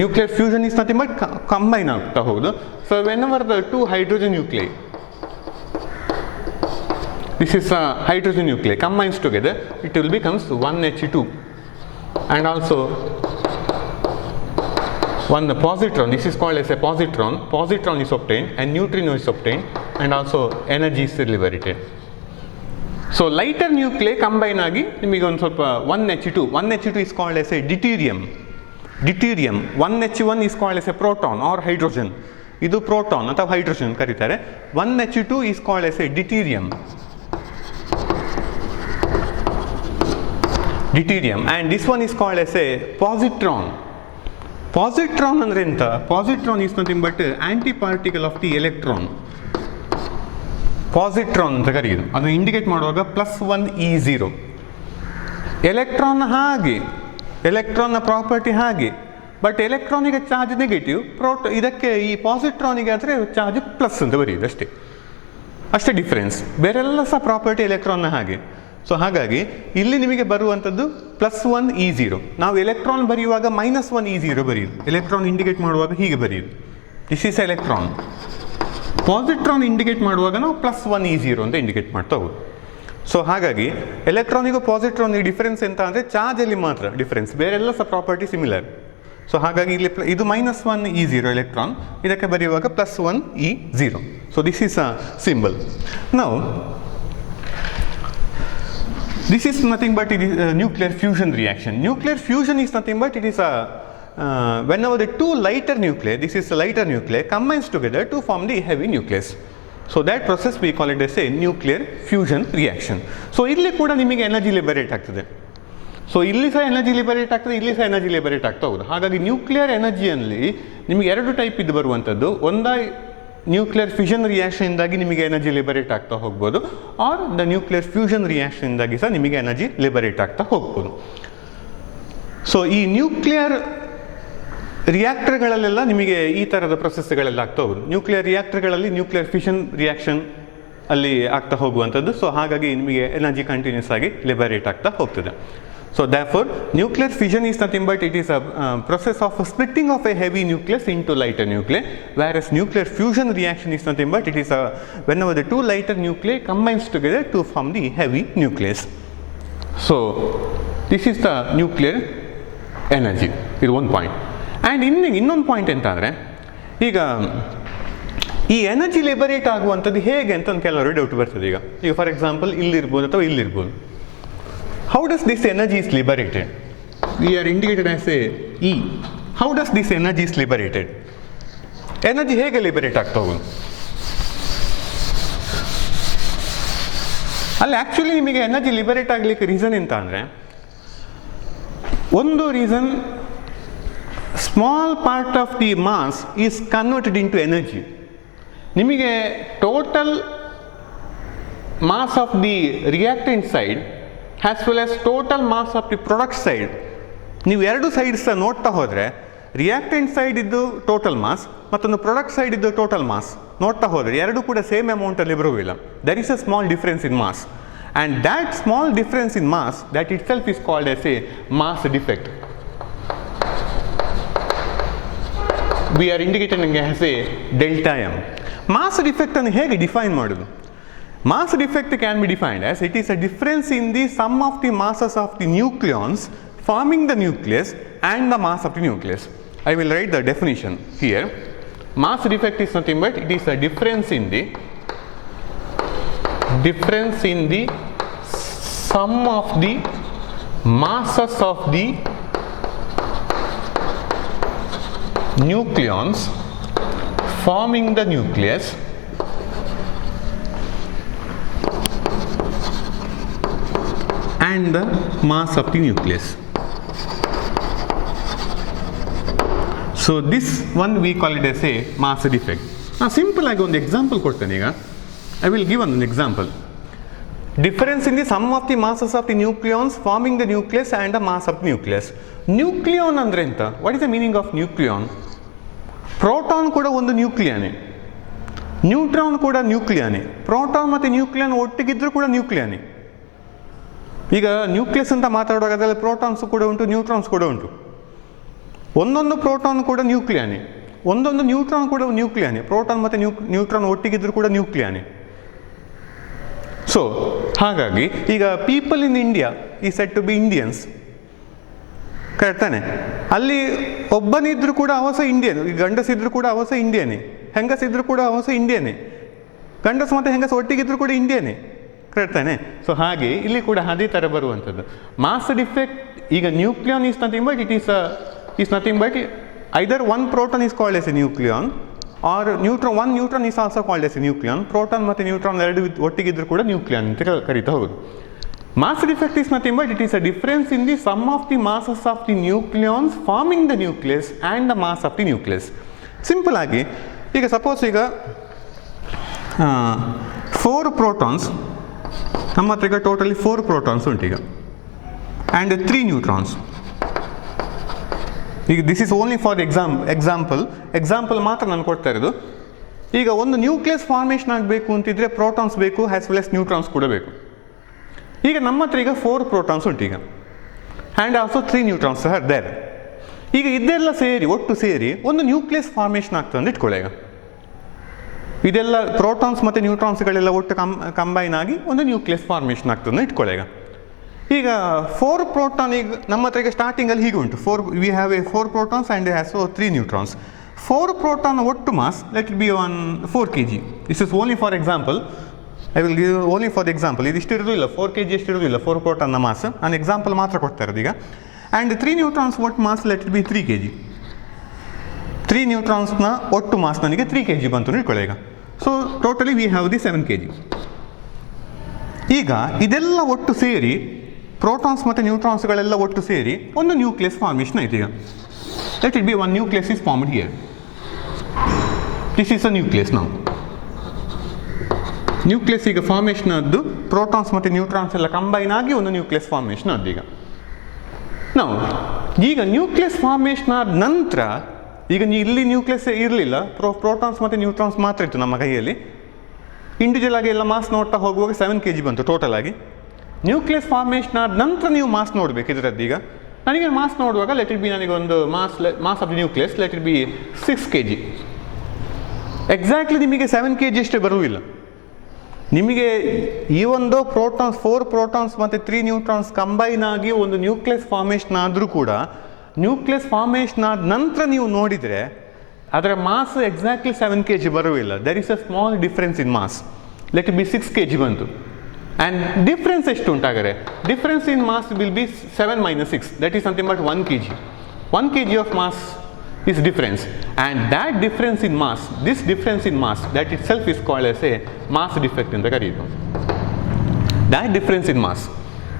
nuclear fusion is nothing but combine ಆಗ್ತಾ ಹೋಗೋದು. So whenever the 2 hydrogen nuclei, this is a hydrogen nuclei combines together, it will becomes 1H2 and also one positron, this is called as a positron is obtained and neutrino is obtained and also energy is liberated. So lighter nuclei combine agi nimige ಒಂದು ಸ್ವಲ್ಪ 1H2 is called as a deuterium 1H1 is called as a proton or hydrogen, ಇದು proton ಅಥವಾ hydrogen ಕರೀತಾರೆ. 1H2 is called as a deuterium and this one is called as a positron ಅಂದ್ರೆ ಎಂತ? Positron is nothing but antiparticle of the electron. Positron ಅಂತ ಕರೆಯುವುದು, ಅದನ್ನು indicate ಮಾಡುವಾಗ +1E0. ಎಲೆಕ್ಟ್ರಾನ್ನ ಪ್ರಾಪರ್ಟಿ ಹಾಗೆ, ಬಟ್ ಎಲೆಕ್ಟ್ರಾನಿಗೆ ಚಾರ್ಜ್ ನೆಗೆಟಿವ್, ಇದಕ್ಕೆ ಈ ಪಾಸಿಟ್ರಾನಿಗೆ ಆದರೆ ಚಾರ್ಜ್ ಪ್ಲಸ್ ಅಂತ ಬರೆಯುವುದು ಅಷ್ಟೇ ಡಿಫ್ರೆನ್ಸ್. ಬೇರೆಲ್ಲ ಸಹ ಪ್ರಾಪರ್ಟಿ ಎಲೆಕ್ಟ್ರಾನ್ನ ಹಾಗೆ. ಸೊ ಹಾಗಾಗಿ ಇಲ್ಲಿ ನಿಮಗೆ ಬರುವಂಥದ್ದು +1E0. ನಾವು ಎಲೆಕ್ಟ್ರಾನ್ ಬರೆಯುವಾಗ -1E0 ಬರೆಯುವುದು, ಎಲೆಕ್ಟ್ರಾನ್ ಇಂಡಿಕೇಟ್ ಮಾಡುವಾಗ ಹೀಗೆ ಬರೆಯುವುದು, this is electron. Positron indicate ಮಾಡುವಾಗ ನಾವು +1E0 ಅಂತ ಇಂಡಿಕೇಟ್ ಮಾಡ್ತಾ ಹೋಗೋದು. ಸೊ ಹಾಗಾಗಿ ಎಲೆಕ್ಟ್ರಾನಿಗೂ ಪಾಸಿಟ್ರಾನಿಗೆ ಡಿಫರೆನ್ಸ್ ಎಂತ ಅಂದರೆ ಚಾರ್ಜಲ್ಲಿ ಮಾತ್ರ ಡಿಫರೆನ್ಸ್, ಬೇರೆಲ್ಲ ಸಹ ಪ್ರಾಪರ್ಟಿ ಸಿಮಿಲರ್. ಸೊ ಹಾಗಾಗಿ ಇಲ್ಲಿ ಇದು -1E0 ಎಲೆಕ್ಟ್ರಾನ್, ಇದಕ್ಕೆ ಬರೆಯುವಾಗ +1E0. So this is a symbol. Now this is nothing but it is a nuclear fusion reaction. Nuclear fusion is nothing but it is a whenever the two lighter nuclei, this is a lighter nuclei, combines together to form the heavy nucleus. So that process we call it as a nuclear fusion reaction. So ಇಲ್ಲಿ ಕೂಡ ನಿಮಗೆ energy liberate ಆಗ್ತದೆ. So ಇಲ್ಲಿ ಸಹ energy liberate ಆಗ್ತದೆ, ಇಲ್ಲಿ ಸಹ energy liberate ಆಗ್ತಾ ಹೋಗುದು. ಹಾಗಾಗಿ ನ್ಯೂಕ್ಲಿಯರ್ ಎನರ್ಜಿಯಲ್ಲಿ ನಿಮಗೆ 2 ಟೈಪ್ ಇದು ಬರುವಂಥದ್ದು. ಒಂದಾ ನ್ಯೂಕ್ಲಿಯರ್ ಫಿಷನ್ ರಿಯಾಕ್ಷನ್ದಾಗಿ ನಿಮಗೆ ಎನರ್ಜಿ ಲಿಬರೇಟ್ ಆಗ್ತಾ ಹೋಗ್ಬೋದು, ಆರ್ ದ ನ್ಯೂಕ್ಲಿಯರ್ ಫ್ಯೂಷನ್ ರಿಯಾಕ್ಷನ್ದಾಗಿ ಸಹ ನಿಮಗೆ ಎನರ್ಜಿ ಲಿಬರೇಟ್ ಆಗ್ತಾ ಹೋಗ್ಬೋದು. ಸೊ ಈ ನ್ಯೂಕ್ಲಿಯರ್ ರಿಯಾಕ್ಟರ್ಗಳಲ್ಲೆಲ್ಲ ನಿಮಗೆ ಈ ಥರದ ಪ್ರೊಸೆಸ್ಗಳೆಲ್ಲ ಆಗ್ತಾ ಹೋಗೋದು. ನ್ಯೂಕ್ಲಿಯರ್ ರಿಯಾಕ್ಟರ್ಗಳಲ್ಲಿ ನ್ಯೂಕ್ಲಿಯರ್ ಫಿಷನ್ ರಿಯಾಕ್ಷನ್ ಅಲ್ಲಿ ಆಗ್ತಾ ಹೋಗುವಂಥದ್ದು. ಸೊ ಹಾಗಾಗಿ ನಿಮಗೆ ಎನರ್ಜಿ ಕಂಟಿನ್ಯೂಸ್ ಆಗಿ ಲಿಬರೇಟ್ ಆಗ್ತಾ ಹೋಗ್ತದೆ. So therefore nuclear fission is nothing but it is a process of a splitting of a heavy nucleus into lighter nuclei, whereas nuclear fusion reaction is nothing but it is a whenever the two lighter nuclei combines together to form the heavy nucleus. So this is the nuclear energy, ಇದು ಒಂದು point. And ಇನ್ನೊಂದು point ಎಂತ ಅಂದರೆ, ಈಗ ಈ energy liberate ಆಗುವಂಥದ್ದು ಹೇಗೆ ಅಂತ ಒಂದು ಕೆಲವರು ಡೌಟ್ ಬರ್ತದೆ. ಈಗ ಫಾರ್ ಎಕ್ಸಾಂಪಲ್ ಇಲ್ಲಿರ್ಬೋದು ಅಥವಾ ಇಲ್ಲಿರ್ಬೋದು. How does this energy is liberated? We are indicated as a E. How does this energy is liberated? Energy ಹೇಗೆ ಲಿಬರೇಟ್ ಆಗ್ತಾ ಹೋಗೋದು? ಅಲ್ಲಿ ಆ್ಯಕ್ಚುಲಿ ನಿಮಗೆ ಎನರ್ಜಿ ಲಿಬರೇಟ್ ಆಗಲಿಕ್ಕೆ ರೀಸನ್ ಎಂತ ಅಂದರೆ, ಒಂದು reason small part of the mass is converted into energy. ನಿಮಗೆ total mass of the reactant side as well as total mass of the product side, ನೀವು 2 ಸೈಡ್ಸ್ ನೋಡ್ತಾ ಹೋದರೆ ರಿಯಾಕ್ಟೆಂಟ್ ಸೈಡ್ ಇದ್ದು total mass ಮತ್ತೊಂದು product side ಇದ್ದು total mass ನೋಡ್ತಾ ಹೋದರೆ 2 ಕೂಡ ಸೇಮ್ ಅಮೌಂಟಲ್ಲಿ ಬರುವುದಿಲ್ಲ. There is a small difference in mass, and that small difference in mass that itself is called as a mass defect. We are indicating as a delta m. Mass ಡಿಫೆಕ್ಟನ್ನು ಹೇಗೆ define ಮಾಡೋದು? Mass defect can be defined as it is a difference in the sum of the masses of the nucleons forming the nucleus and the mass of the nucleus. I will write the definition here. Mass defect is nothing but it is a difference in the sum of the masses of the nucleons forming the nucleus and the mass of the nucleus. So this one we call it as a mass defect. Now simple ಆಗಿ ಒಂದು example ಕೊಡ್ತೇನೆ. ಈಗ I will give an example. Difference in the sum of the masses of the nucleons forming the nucleus and the mass of the nucleus. Nucleon ಅಂದ್ರೆ ಎಂತ? What is the meaning of nucleon? Proton ಕೂಡ ಒಂದು ನ್ಯೂಕ್ಲಿಯಾನೇ, neutron ಕೂಡ ನ್ಯೂಕ್ಲಿಯಾನೇ, proton ಮತ್ತು ನ್ಯೂಕ್ಲಿಯನ್ ಒಟ್ಟಿಗಿದ್ರೂ ಕೂಡ ನ್ಯೂಕ್ಲಿಯಾನೇ. ಈಗ nucleus ಅಂತ ಮಾತಾಡುವಾಗ ಅದರಲ್ಲಿ ಪ್ರೋಟಾನ್ಸ್ ಕೂಡ ಉಂಟು, ನ್ಯೂಟ್ರಾನ್ಸ್ ಕೂಡ ಉಂಟು. ಒಂದೊಂದು ಪ್ರೋಟಾನ್ ಕೂಡ ನ್ಯೂಕ್ಲಿಯಾನೇ, ಒಂದೊಂದು ನ್ಯೂಟ್ರಾನ್ ಕೂಡ ನ್ಯೂಕ್ಲಿಯಾನೇ. ಪ್ರೋಟಾನ್ ಮತ್ತು ನ್ಯೂಟ್ರಾನ್ ಒಟ್ಟಿಗಿದ್ರೂ ಕೂಡ ನ್ಯೂಕ್ಲಿಯಾನೇ. ಸೊ ಹಾಗಾಗಿ ಈಗ ಪೀಪಲ್ ಇನ್ ಇಂಡಿಯಾ ಈ set to be Indians. Correct ತಾನೆ? ಅಲ್ಲಿ ಒಬ್ಬನಿದ್ರು ಕೂಡ ಅವ ಸಹ ಇಂಡಿಯನ್, ಗಂಡಸಿದ್ರು ಕೂಡ ಅವ ಸಹ ಇಂಡಿಯನೇ, ಹೆಂಗಸಿದ್ರು ಕೂಡ ಅವ ಸಹ ಇಂಡಿಯನೇ, ಗಂಡಸು ಮತ್ತು ಹೆಂಗಸು ಒಟ್ಟಿಗಿದ್ರು ಕೂಡ ಇಂಡಿಯನೇ, ಕರೆಕ್ಟ್ ತಾನೆ? ಸೊ ಹಾಗೆ ಇಲ್ಲಿ ಕೂಡ ಅದೇ ಥರ ಬರುವಂಥದ್ದು. ಮಾಸ್ ಡಿಫೆಕ್ಟ್, ಈಗ nucleon is nothing but it is nothing but either one proton is called as a nucleon or one neutron is also called as a nucleon. Proton ಮತ್ತು ನ್ಯೂಟ್ರಾನ್ ಎರಡು ಒಟ್ಟಿಗಿದ್ರು ಕೂಡ ನ್ಯೂಕ್ಲಿಯಾನ್ ಅಂತ ಕರೀತಾ ಹೋಗೋದು. Mass defect is nothing but it is a difference in the sum of the masses of the nucleons forming the nucleus and the mass of the nucleus. Simple ಆಗಿ ಈಗ suppose ಈಗ 4 protons, ನಮ್ಮ ಹತ್ರ ಈಗ ಟೋಟಲಿ 4 protons ಉಂಟು ಈಗ and 3 neutrons. ಈಗ this is only for example ಮಾತ್ರ ನಾನು ಕೊಡ್ತಾ ಇರೋದು. ಈಗ ಒಂದು ನ್ಯೂಕ್ಲಿಯಸ್ ಫಾರ್ಮೇಷನ್ ಆಗಬೇಕು ಅಂತಿದ್ರೆ ಪ್ರೋಟಾನ್ಸ್ ಬೇಕು ಆ್ಯಸ್ ವೆಲ್ ಎಸ್ ನ್ಯೂಟ್ರಾನ್ಸ್ ಕೂಡ ಬೇಕು. ಈಗ ನಮ್ಮ ಹತ್ರ ಈಗ 4 ಪ್ರೋಟಾನ್ಸ್ ಉಂಟು ಈಗ ಆ್ಯಂಡ್ ಆಲ್ಸೋ 3 ನ್ಯೂಟ್ರಾನ್ಸ್ ಸಹ ದೇರ್. ಈಗ ಇದೆಲ್ಲ ಸೇರಿ ಒಟ್ಟು ಸೇರಿ ಒಂದು ನ್ಯೂಕ್ಲಿಯಸ್ ಫಾರ್ಮೇಷನ್ ಆಗ್ತದೆ ಅಂತ ಇಟ್ಕೊಳ್ಳಿ. ಈಗ ಇದೆಲ್ಲ ಪ್ರೋಟಾನ್ಸ್ ಮತ್ತು ನ್ಯೂಟ್ರಾನ್ಸ್ಗಳೆಲ್ಲ ಒಟ್ಟು ಕಂಬೈನ್ ಆಗಿ ಒಂದು ನ್ಯೂಕ್ಲಿಯಸ್ ಫಾರ್ಮೇಷನ್ ಆಗ್ತದೆ ಅಂತ ಇಟ್ಕೊಳ್ಳಿ. ಈಗ 4 ಪ್ರೋಟಾನ್ ಈಗ ನಮ್ಮ ಹತ್ರ ಈಗ ಸ್ಟಾರ್ಟಿಂಗಲ್ಲಿ ಹೀಗೆ ಉಂಟು, we have a 4 protons and has 3 neutrons. 4 proton ಒಟ್ಟು mass let it be 4 kg. This is only for example. I will give only for example. ಇದು ಇಷ್ಟು ಇರೋದಿಲ್ಲ, 4 kg ಎಷ್ಟು ಇರೋದಿಲ್ಲ 4 ಪ್ರೋಟಾನ್ನ ಮಾಸ್. ನಾನು ಎಕ್ಸಾಂಪಲ್ ಮಾತ್ರ ಕೊಡ್ತಾ ಇರೋದು ಈಗ. ಆ್ಯಂಡ್ 3 ನ್ಯೂಟ್ರಾನ್ಸ್ ಒಟ್ಟು mass let it be 3 kg. 3 ನ್ಯೂಟ್ರಾನ್ಸ್ನ ಒಟ್ಟು ಮಾಸ್ ನನಗೆ 3 kg ಬಂತು ಇಟ್ಕೊಳ್ಳಿ ಈಗ. So totally we have the 7 kg. ಈಗ ಇದೆಲ್ಲ ಒಟ್ಟು ಸೇರಿ ಪ್ರೋಟಾನ್ಸ್ ಮತ್ತು ನ್ಯೂಟ್ರಾನ್ಸ್ಗಳೆಲ್ಲ ಒಟ್ಟು ಸೇರಿ ಒಂದು ನ್ಯೂಕ್ಲಿಯಸ್ ಫಾರ್ಮೇಷನ್ ಆಯ್ತು. ಈಗ let it B one nucleus is formed here. This is a nucleus. ನಾವು ನ್ಯೂಕ್ಲಿಯಸ್ ಈಗ ಫಾರ್ಮೇಷನ್ ಆದ್ದು ಪ್ರೋಟಾನ್ಸ್ ಮತ್ತು ನ್ಯೂಟ್ರಾನ್ಸ್ ಎಲ್ಲ ಕಂಬೈನ್ ಆಗಿ ಒಂದು ನ್ಯೂಕ್ಲಿಯಸ್ ಫಾರ್ಮೇಷನ್ ಆದ್ದು. ಈಗ ನ್ಯೂಕ್ಲಿಯಸ್ ಫಾರ್ಮೇಷನ್ ಆದ ನಂತರ ಈಗ ಇಲ್ಲಿ ನ್ಯೂಕ್ಲಿಯಸ್ ಇರಲಿಲ್ಲ, ಪ್ರೋಟಾನ್ಸ್ ಮತ್ತು ನ್ಯೂಟ್ರಾನ್ಸ್ ಮಾತ್ರ ಇತ್ತು ನಮ್ಮ ಕೈಯಲ್ಲಿ. ಇಂಡಿವಿಜುವಲ್ ಆಗಿ ಎಲ್ಲ ಮಾಸ್ ನೋಡ್ತಾ ಹೋಗುವಾಗ 7 kg ಬಂತು ಟೋಟಲ್ ಆಗಿ. ನ್ಯೂಕ್ಲಿಯಸ್ ಫಾರ್ಮೇಷನ್ ಆದ ನಂತರ ನೀವು ಮಾಸ್ ನೋಡಬೇಕು ಇದರದ್ದು. ಈಗ ನನಗೆ ಮಾಸ್ ನೋಡುವಾಗ ಲೆಟ್ ಇಟ್ ಬಿ ನನಗೆ ಒಂದು mass of the nucleus let it be 6 kg. Exactly ನಿಮಗೆ 7 kg ಅಷ್ಟೇ ಬರುವುದಿಲ್ಲ. ನಿಮಗೆ ಈ ಒಂದು ಪ್ರೋಟಾನ್ಸ್ 4 ಪ್ರೋಟಾನ್ಸ್ ಮತ್ತು 3 ನ್ಯೂಟ್ರಾನ್ಸ್ ಕಂಬೈನ್ ಆಗಿ ಒಂದು ನ್ಯೂಕ್ಲಿಯಸ್ ಫಾರ್ಮೇಷನ್ ಆದರೂ ಕೂಡ ನ್ಯೂಕ್ಲಿಯಸ್ ಫಾರ್ಮೇಷನ್ ಆದ ನಂತರ ನೀವು ನೋಡಿದರೆ ಅದರ ಮಾಸ್ ಎಕ್ಸಾಕ್ಟ್ಲಿ 7 kg ಬರುವುದಿಲ್ಲ. There is a small difference in mass. Let it be 6 kg ಬಂತು. ಆ್ಯಂಡ್ ಡಿಫ್ರೆನ್ಸ್ ಎಷ್ಟು ಉಂಟಾದರೆ difference in mass will be 7 - 6, that is something but 1 kg. 1 kg of mass is difference, and that difference in mass, this difference in mass, that itself is called as a mass defect ಅಂತ ಕರೆಯುವುದು. that difference in mass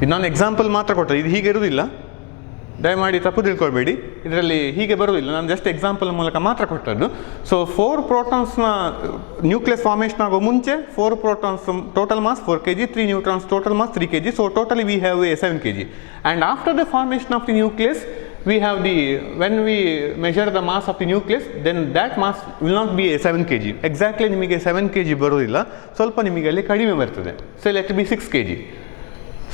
ಇದು ನಾನು example ಮಾತ್ರ ಕೊಟ್ಟರೆ, ಇದು ಹೀಗೆ ಇರುವುದಿಲ್ಲ, ದಯಮಾಡಿ ತಪ್ಪು ತಿಳ್ಕೊಳ್ಬೇಡಿ. ಇದರಲ್ಲಿ ಹೀಗೆ ಬರುವುದಿಲ್ಲ, ನಾನು ಜಸ್ಟ್ ಎಕ್ಸಾಂಪಲ್ ಮೂಲಕ ಮಾತ್ರ ಕೊಟ್ಟದ್ದು. ಸೊ 4 ಪ್ರೋಟಾನ್ಸ್ನ ನ್ಯೂಕ್ಲಿಯಸ್ ಫಾರ್ಮೇಷನ್ ಆಗೋ ಮುಂಚೆ 4 protons total mass 4 kg, 3 neutrons total mass 3 kg. So totally we have a 7 kg. And after the formation of the nucleus we have when we measure the mass of the nucleus, then that mass will not be a 7 kg. Exactly ನಿಮಗೆ 7 kg ಬರೋದಿಲ್ಲ, ಸ್ವಲ್ಪ ನಿಮಗೆ ಅಲ್ಲಿ ಕಡಿಮೆ ಬರ್ತದೆ. So let B 6 kg.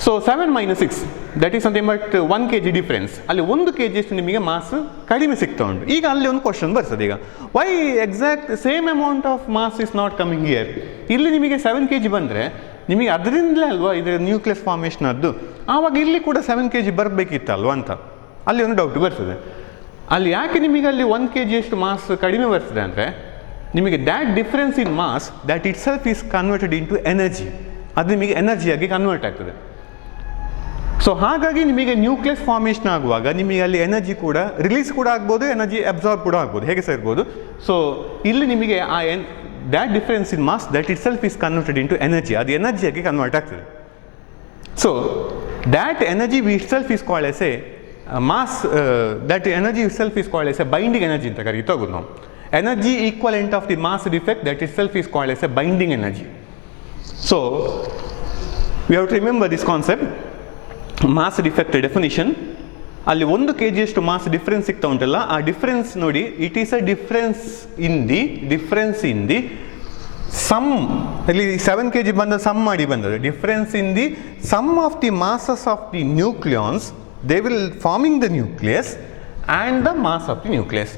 So 7 - 6 that is something but 1 kg difference. ಅಲ್ಲಿ 1 kg ಅಷ್ಟು ನಿಮಗೆ ಮಾಸ್ ಕಡಿಮೆ ಸಿಗ್ತಾ ಉಂಟು. ಈಗ ಅಲ್ಲಿ ಒಂದು ಕ್ವಶನ್ ಬರ್ತದೆ, ಈಗ why exact same amount of mass is not coming here. ಇಲ್ಲಿ ನಿಮಗೆ 7 kg ಬಂದರೆ ನಿಮಗೆ ಅದರಿಂದಲೇ ಅಲ್ವಾ ಇದರ ನ್ಯೂಕ್ಲಿಯಸ್ ಫಾರ್ಮೇಷನ್ ಆದ್ದು, ಆವಾಗ ಇಲ್ಲಿ ಕೂಡ 7 kg ಬರಬೇಕಿತ್ತಲ್ವ ಅಂತ ಅಲ್ಲಿ ಒಂದು ಡೌಟ್ ಬರ್ತದೆ. ಅಲ್ಲಿ ಯಾಕೆ ನಿಮಗೆ ಅಲ್ಲಿ 1 kg ಅಷ್ಟು ಮಾಸ್ ಕಡಿಮೆ ಬರ್ತದೆ ಅಂದರೆ ನಿಮಗೆ that difference in mass that itself is converted into energy. ಅದು ನಿಮಗೆ ಎನರ್ಜಿಯಾಗಿ ಕನ್ವರ್ಟ್ ಆಗ್ತದೆ. ಸೊ ಹಾಗಾಗಿ ನಿಮಗೆ ನ್ಯೂಕ್ಲಿಯಸ್ ಫಾರ್ಮೇಷನ್ ಆಗುವಾಗ ನಿಮಗೆ ಅಲ್ಲಿ ಎನರ್ಜಿ ಕೂಡ ರಿಲೀಸ್ ಕೂಡ ಆಗ್ಬೋದು, ಎನರ್ಜಿ ಅಬ್ಸಾರ್ಬ್ ಕೂಡ ಆಗ್ಬೋದು, ಹೇಗೆ ಸಹ ಇರ್ಬೋದು. ಸೊ ಇಲ್ಲಿ ನಿಮಗೆ ಆ that difference in mass that itself is converted into energy, ಅದು ಎನರ್ಜಿಯಾಗಿ ಕನ್ವರ್ಟ್ ಆಗ್ತದೆ. So that energy we itself is called as a mass, that energy itself is called as a binding energy ಅಂತ ಕರೀತಾ ಹೋಗೋದು ನಾವು. Energy equivalent of the mass defect that itself is called as a binding energy. So we have to remember this concept. Mass defect definition, ಅಲ್ಲಿ 1 kg ಅಷ್ಟು mass difference ಸಿಗ್ತಾ ಉಂಟಲ್ಲ, ಆ difference ನೋಡಿ, it is a difference in the sum. ಇಲ್ಲಿ 7 kg ಬಂದ sum ಮಾಡಿ ಬಂದದ್ದು difference in the sum of the masses of the nucleons, they will forming the nucleus and the mass of the nucleus.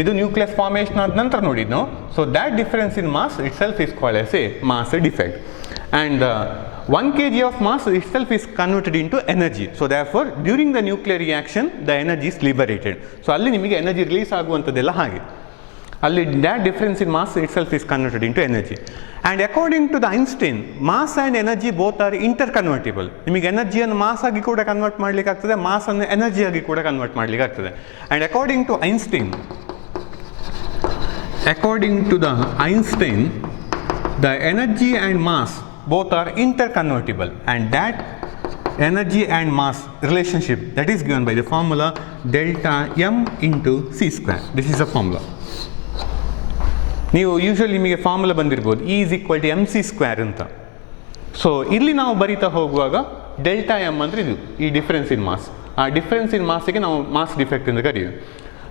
ಇದು nucleus formation ಆದ ನಂತರ ನೋಡಿದ್ದು ನಾವು. So that difference in mass itself is called as a mass defect. And 1 kg of mass itself is converted into energy. So therefore, during the nuclear reaction, the energy is liberated. So alli nimige energy release aguvanthadella hage. Alli that difference in mass itself is converted into energy. And according to the Einstein, mass and energy both are interconvertible. Nimige energy and mass agi kuda convert madlikke agtade, mass and energy agi kuda convert madlikke agtade. And according to Einstein, the energy and mass both are interconvertible, and that energy and mass relationship, that is given by the formula delta m into c square. This is a formula. ನೀವು usually ನಿಮಗೆ formula ಬಂದಿರ್ಬೋದು, E is equal to mc square ಅಂತ. So ಇಲ್ಲಿ ನಾವು ಬರಿತಾ ಹೋಗುವಾಗ delta m ಅಂದರೆ ಇದು ಈ ಡಿಫ್ರೆನ್ಸ್ ಇನ್ ಮಾಸ್. ಆ ಡಿಫ್ರೆನ್ಸ್ ಇನ್ ಮಾಸಿಗೆ ನಾವು ಮಾಸ್ ಡಿಫೆಕ್ಟ್ ಅಂತ ಕರೀತೀವಿ.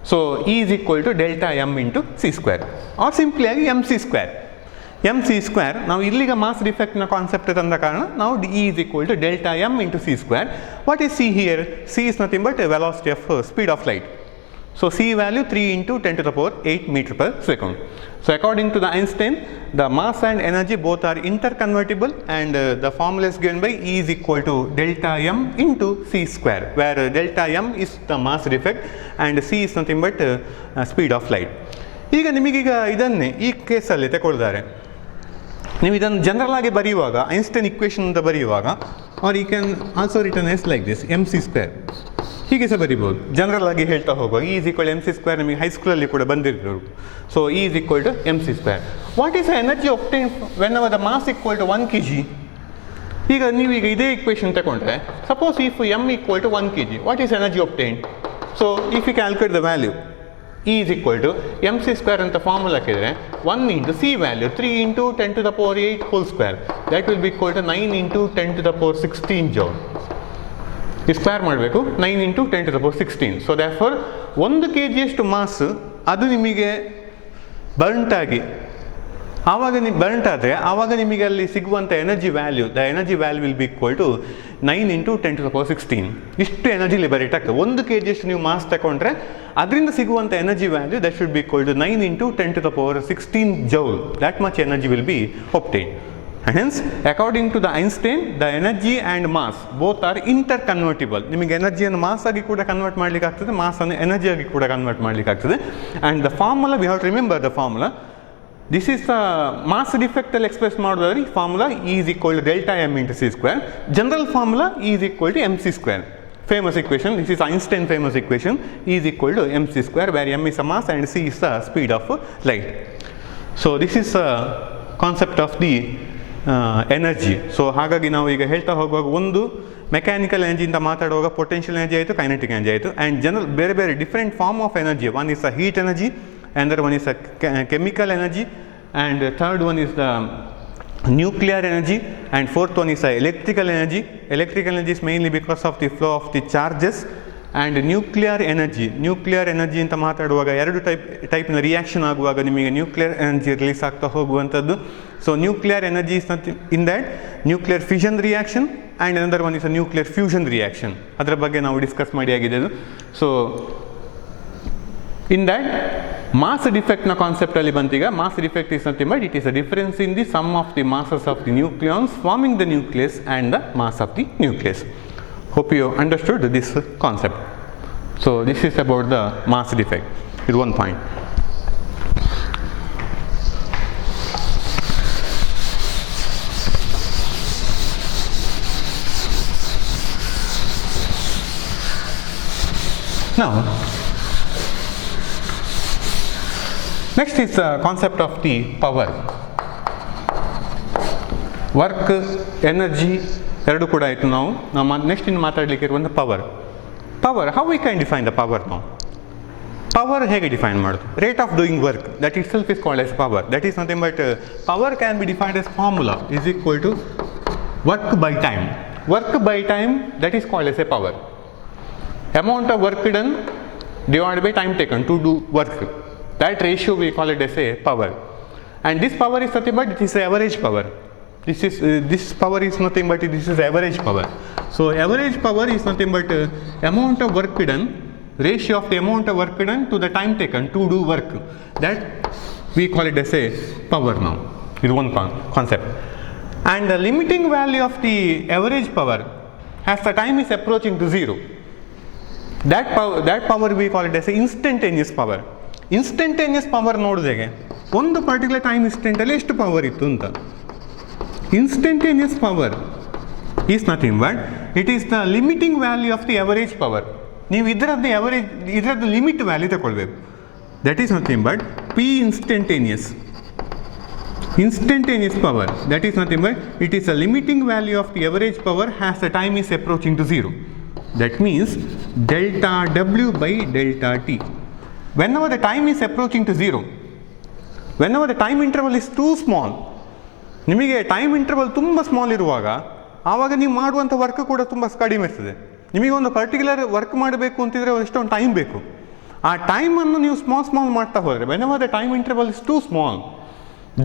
So E is equal to delta m into c square, or simply ಆಗಿ m C square. M C square ನಾವು ಇಲ್ಲಿಗ ಮಾಸ್ ಡಿಫೆಕ್ಟ್ನ ಕಾನ್ಸೆಪ್ಟ್ ತಂದ ಕಾರಣ ನಾವು E is equal to delta m into c square. What is see here? C is nothing but velocity of speed of light. So C value 3 into 10 to the power 8 meter per second. So according to the Einstein, the mass and energy both are interconvertible, and the formula is given by E is equal to delta m into c square, where delta m is the mass defect and c is nothing but speed of light. ಈಗ ನಿಮಗೀಗ ಇದನ್ನೇ ಈ ಕೇಸಲ್ಲಿ ತಗೊಳ್ತಾರೆ. ನೀವು ಇದನ್ನು general ಆಗಿ ಬರೆಯುವಾಗ Einstein equation ಅಂತ ಬರೆಯುವಾಗ, or you can also return as like this M C square. ಹೀಗೆ ಸಹ ಬರಿಬೋದು ಜನರಲ್ ಆಗಿ ಹೇಳ್ತಾ ಹೋಗುವಾಗ. E is equal to mc square ನಿಮಗೆ ಹೈಸ್ಕೂಲಲ್ಲಿ ಕೂಡ ಬಂದಿರ್ಬೋದು. So E is equal to mc square. What is the energy obtain whenever the mass equal to 1 kg? ಈಗ ನೀವೀಗ ಇದೇ ಇಕ್ವೇಷನ್ ತಗೊಂಡ್ರೆ, suppose if m equal to 1 kg, what is energy obtain? So if you calculate the value, E is equal to mc square ಅಂತ formula ಹಾಕಿದರೆ 1 into c value 3 into 10 to the power 8 whole square, that will be equal to 9 into 10 to the power 16 joule. ಈ square ಮಾಡಬೇಕು, 9 into 10 to the power 16. So therefore 1 kg ಅಷ್ಟು mass ಅದು ನಿಮಗೆ burnt ಆಗಿ ಆವಾಗ burnt ಆದರೆ ಆವಾಗ ನಿಮಗೆ ಅಲ್ಲಿ ಸಿಗುವಂಥ energy value, the energy value will be equal to 9 into 10 to the power 16. ಇಷ್ಟು ಎನರ್ಜಿ ಲಿಬರೇಟ್ ಆಗ್ತದೆ. 1 kg ಅಷ್ಟು ನೀವು ಮಾಸ್ ತಗೊಂಡ್ರೆ ಅದರಿಂದ ಸಿಗುವಂಥ energy value that should be equal to 9 into 10 to the power 16 joule. That much energy will be obtained. And hence, according to the Einstein, the energy and mass both are interconvertible. ನಿಮಗೆ ಎನರ್ಜಿಯನ್ನು mass ಆಗಿ ಕೂಡ convert ಮಾಡಲಿಕ್ಕೆ ಆಗ್ತದೆ, mass ಅನ್ನು energy ಆಗಿ ಕೂಡ convert ಮಾಡಲಿಕ್ಕೆ ಆಗ್ತದೆ. And the formula, we have to remember the formula. This is the mass ಡಿಫೆಕ್ಟಲ್ಲಿ ಎಕ್ಸ್ಪ್ರೆಸ್ ಮಾಡೋದಾದ್ರೆ ಈ formula E is equal to delta m into c square. General formula E is equal to mc square. Famous equation, this is Einstein famous equation. E is equal to mc square, where m is a mass and c is the speed of light. So this is a concept of the energy. So ಹಾಗಾಗಿ ನಾವು ಈಗ ಹೇಳ್ತಾ ಹೋಗುವಾಗ ಒಂದು mechanical energy ಅಂತ ಮಾತಾಡುವಾಗ potential energy ಆಯಿತು, kinetic energy ಆಯಿತು, ಆ್ಯಂಡ್ ಜನರಲ್ ಬೇರೆ ಬೇರೆ different form of energy. One is a heat energy, another one is a chemical energy, and third one is the nuclear energy, and fourth one is a electrical energy. Electrical energy is mainly because of the flow of the charges. And nuclear energy ಅಂತ ಮಾತಾಡುವಾಗ ಎರಡು ಟೈಪ್ನ reaction ಆಗುವಾಗ ನಿಮಗೆ nuclear energy release ಆಗ್ತಾ ಹೋಗುವಂಥದ್ದು. So nuclear energy is in that nuclear fission reaction, and another one is a nuclear fusion reaction. ಅದರ ಬಗ್ಗೆ ನಾವು ಡಿಸ್ಕಸ್ ಮಾಡಿ ಆಗಿದೆ ಅದು. ಸೊ ಇನ್ ದ್ಯಾಟ್ ಮಾಸ್ ಡಿಫೆಕ್ಟ್ನ ಕಾನ್ಸೆಪ್ಟಲ್ಲಿ ಬಂತೀಗ, mass defect is nothing but it is a difference in the sum of the masses of the nucleons forming the nucleus and the mass of the nucleus. Hope you understood this concept. So this is about the mass defect. Is one point. Now, next is the concept of the power. Work, energy, ಎರಡು ಕೂಡ ಆಯಿತು. ನಾವು next ಇನ್ನು ಮಾತಾಡಲಿಕ್ಕೆ ಇರುವಂಥ power. How we can define the power? ನಾವು power ಹೇಗೆ define ಮಾಡೋದು? Rate of doing work, that itself is called as power. That is nothing but power can be defined as formula is equal to work by time. Work by time, that is called as a power. Amount of work done divided by time taken to do work, that ratio we call it as a power. And this power is nothing but it is average power. This power is nothing but this is average power. So average power is nothing but amount of work done, ratio of the amount of work done to the time taken to do work. That we call it as a power now. Is one concept. and the limiting value of the average power as the time is approaching to 0. That power we call it as instantaneous power. Instantaneous power ನೋಡಿದಾಗ ಒಂದು particular time ಇನ್ಸ್ಟೆಂಟಲ್ಲಿ ಎಷ್ಟು power ಇತ್ತು ಅಂತ. Instantaneous power is nothing but it is the limiting value of the average power. ನೀವು ಇದರದ್ದು limit value ತಗೊಳ್ಬೇಕು. That is nothing but P instantaneous. Instantaneous power, that is nothing but it is a limiting value of the average power as the time is approaching to 0. That means delta W by delta T. Whenever the time is approaching to 0, whenever the time interval is too small, ನಿಮಗೆ time interval ತುಂಬ small ಇರುವಾಗ ಆವಾಗ ನೀವು ಮಾಡುವಂಥ work ಕೂಡ ತುಂಬ ಕಡಿಮೆ ಇರ್ತದೆ. ನಿಮಗೆ ಒಂದು ಪರ್ಟಿಕ್ಯುಲರ್ ವರ್ಕ್ ಮಾಡಬೇಕು ಅಂತಿದ್ರೆ ಎಷ್ಟೊಂದು ಟೈಮ್ ಬೇಕು. ಆ ಟೈಮನ್ನು ನೀವು ಸ್ಮಾಲ್ ಮಾಡ್ತಾ ಹೋದರೆ whenever the time interval is too small,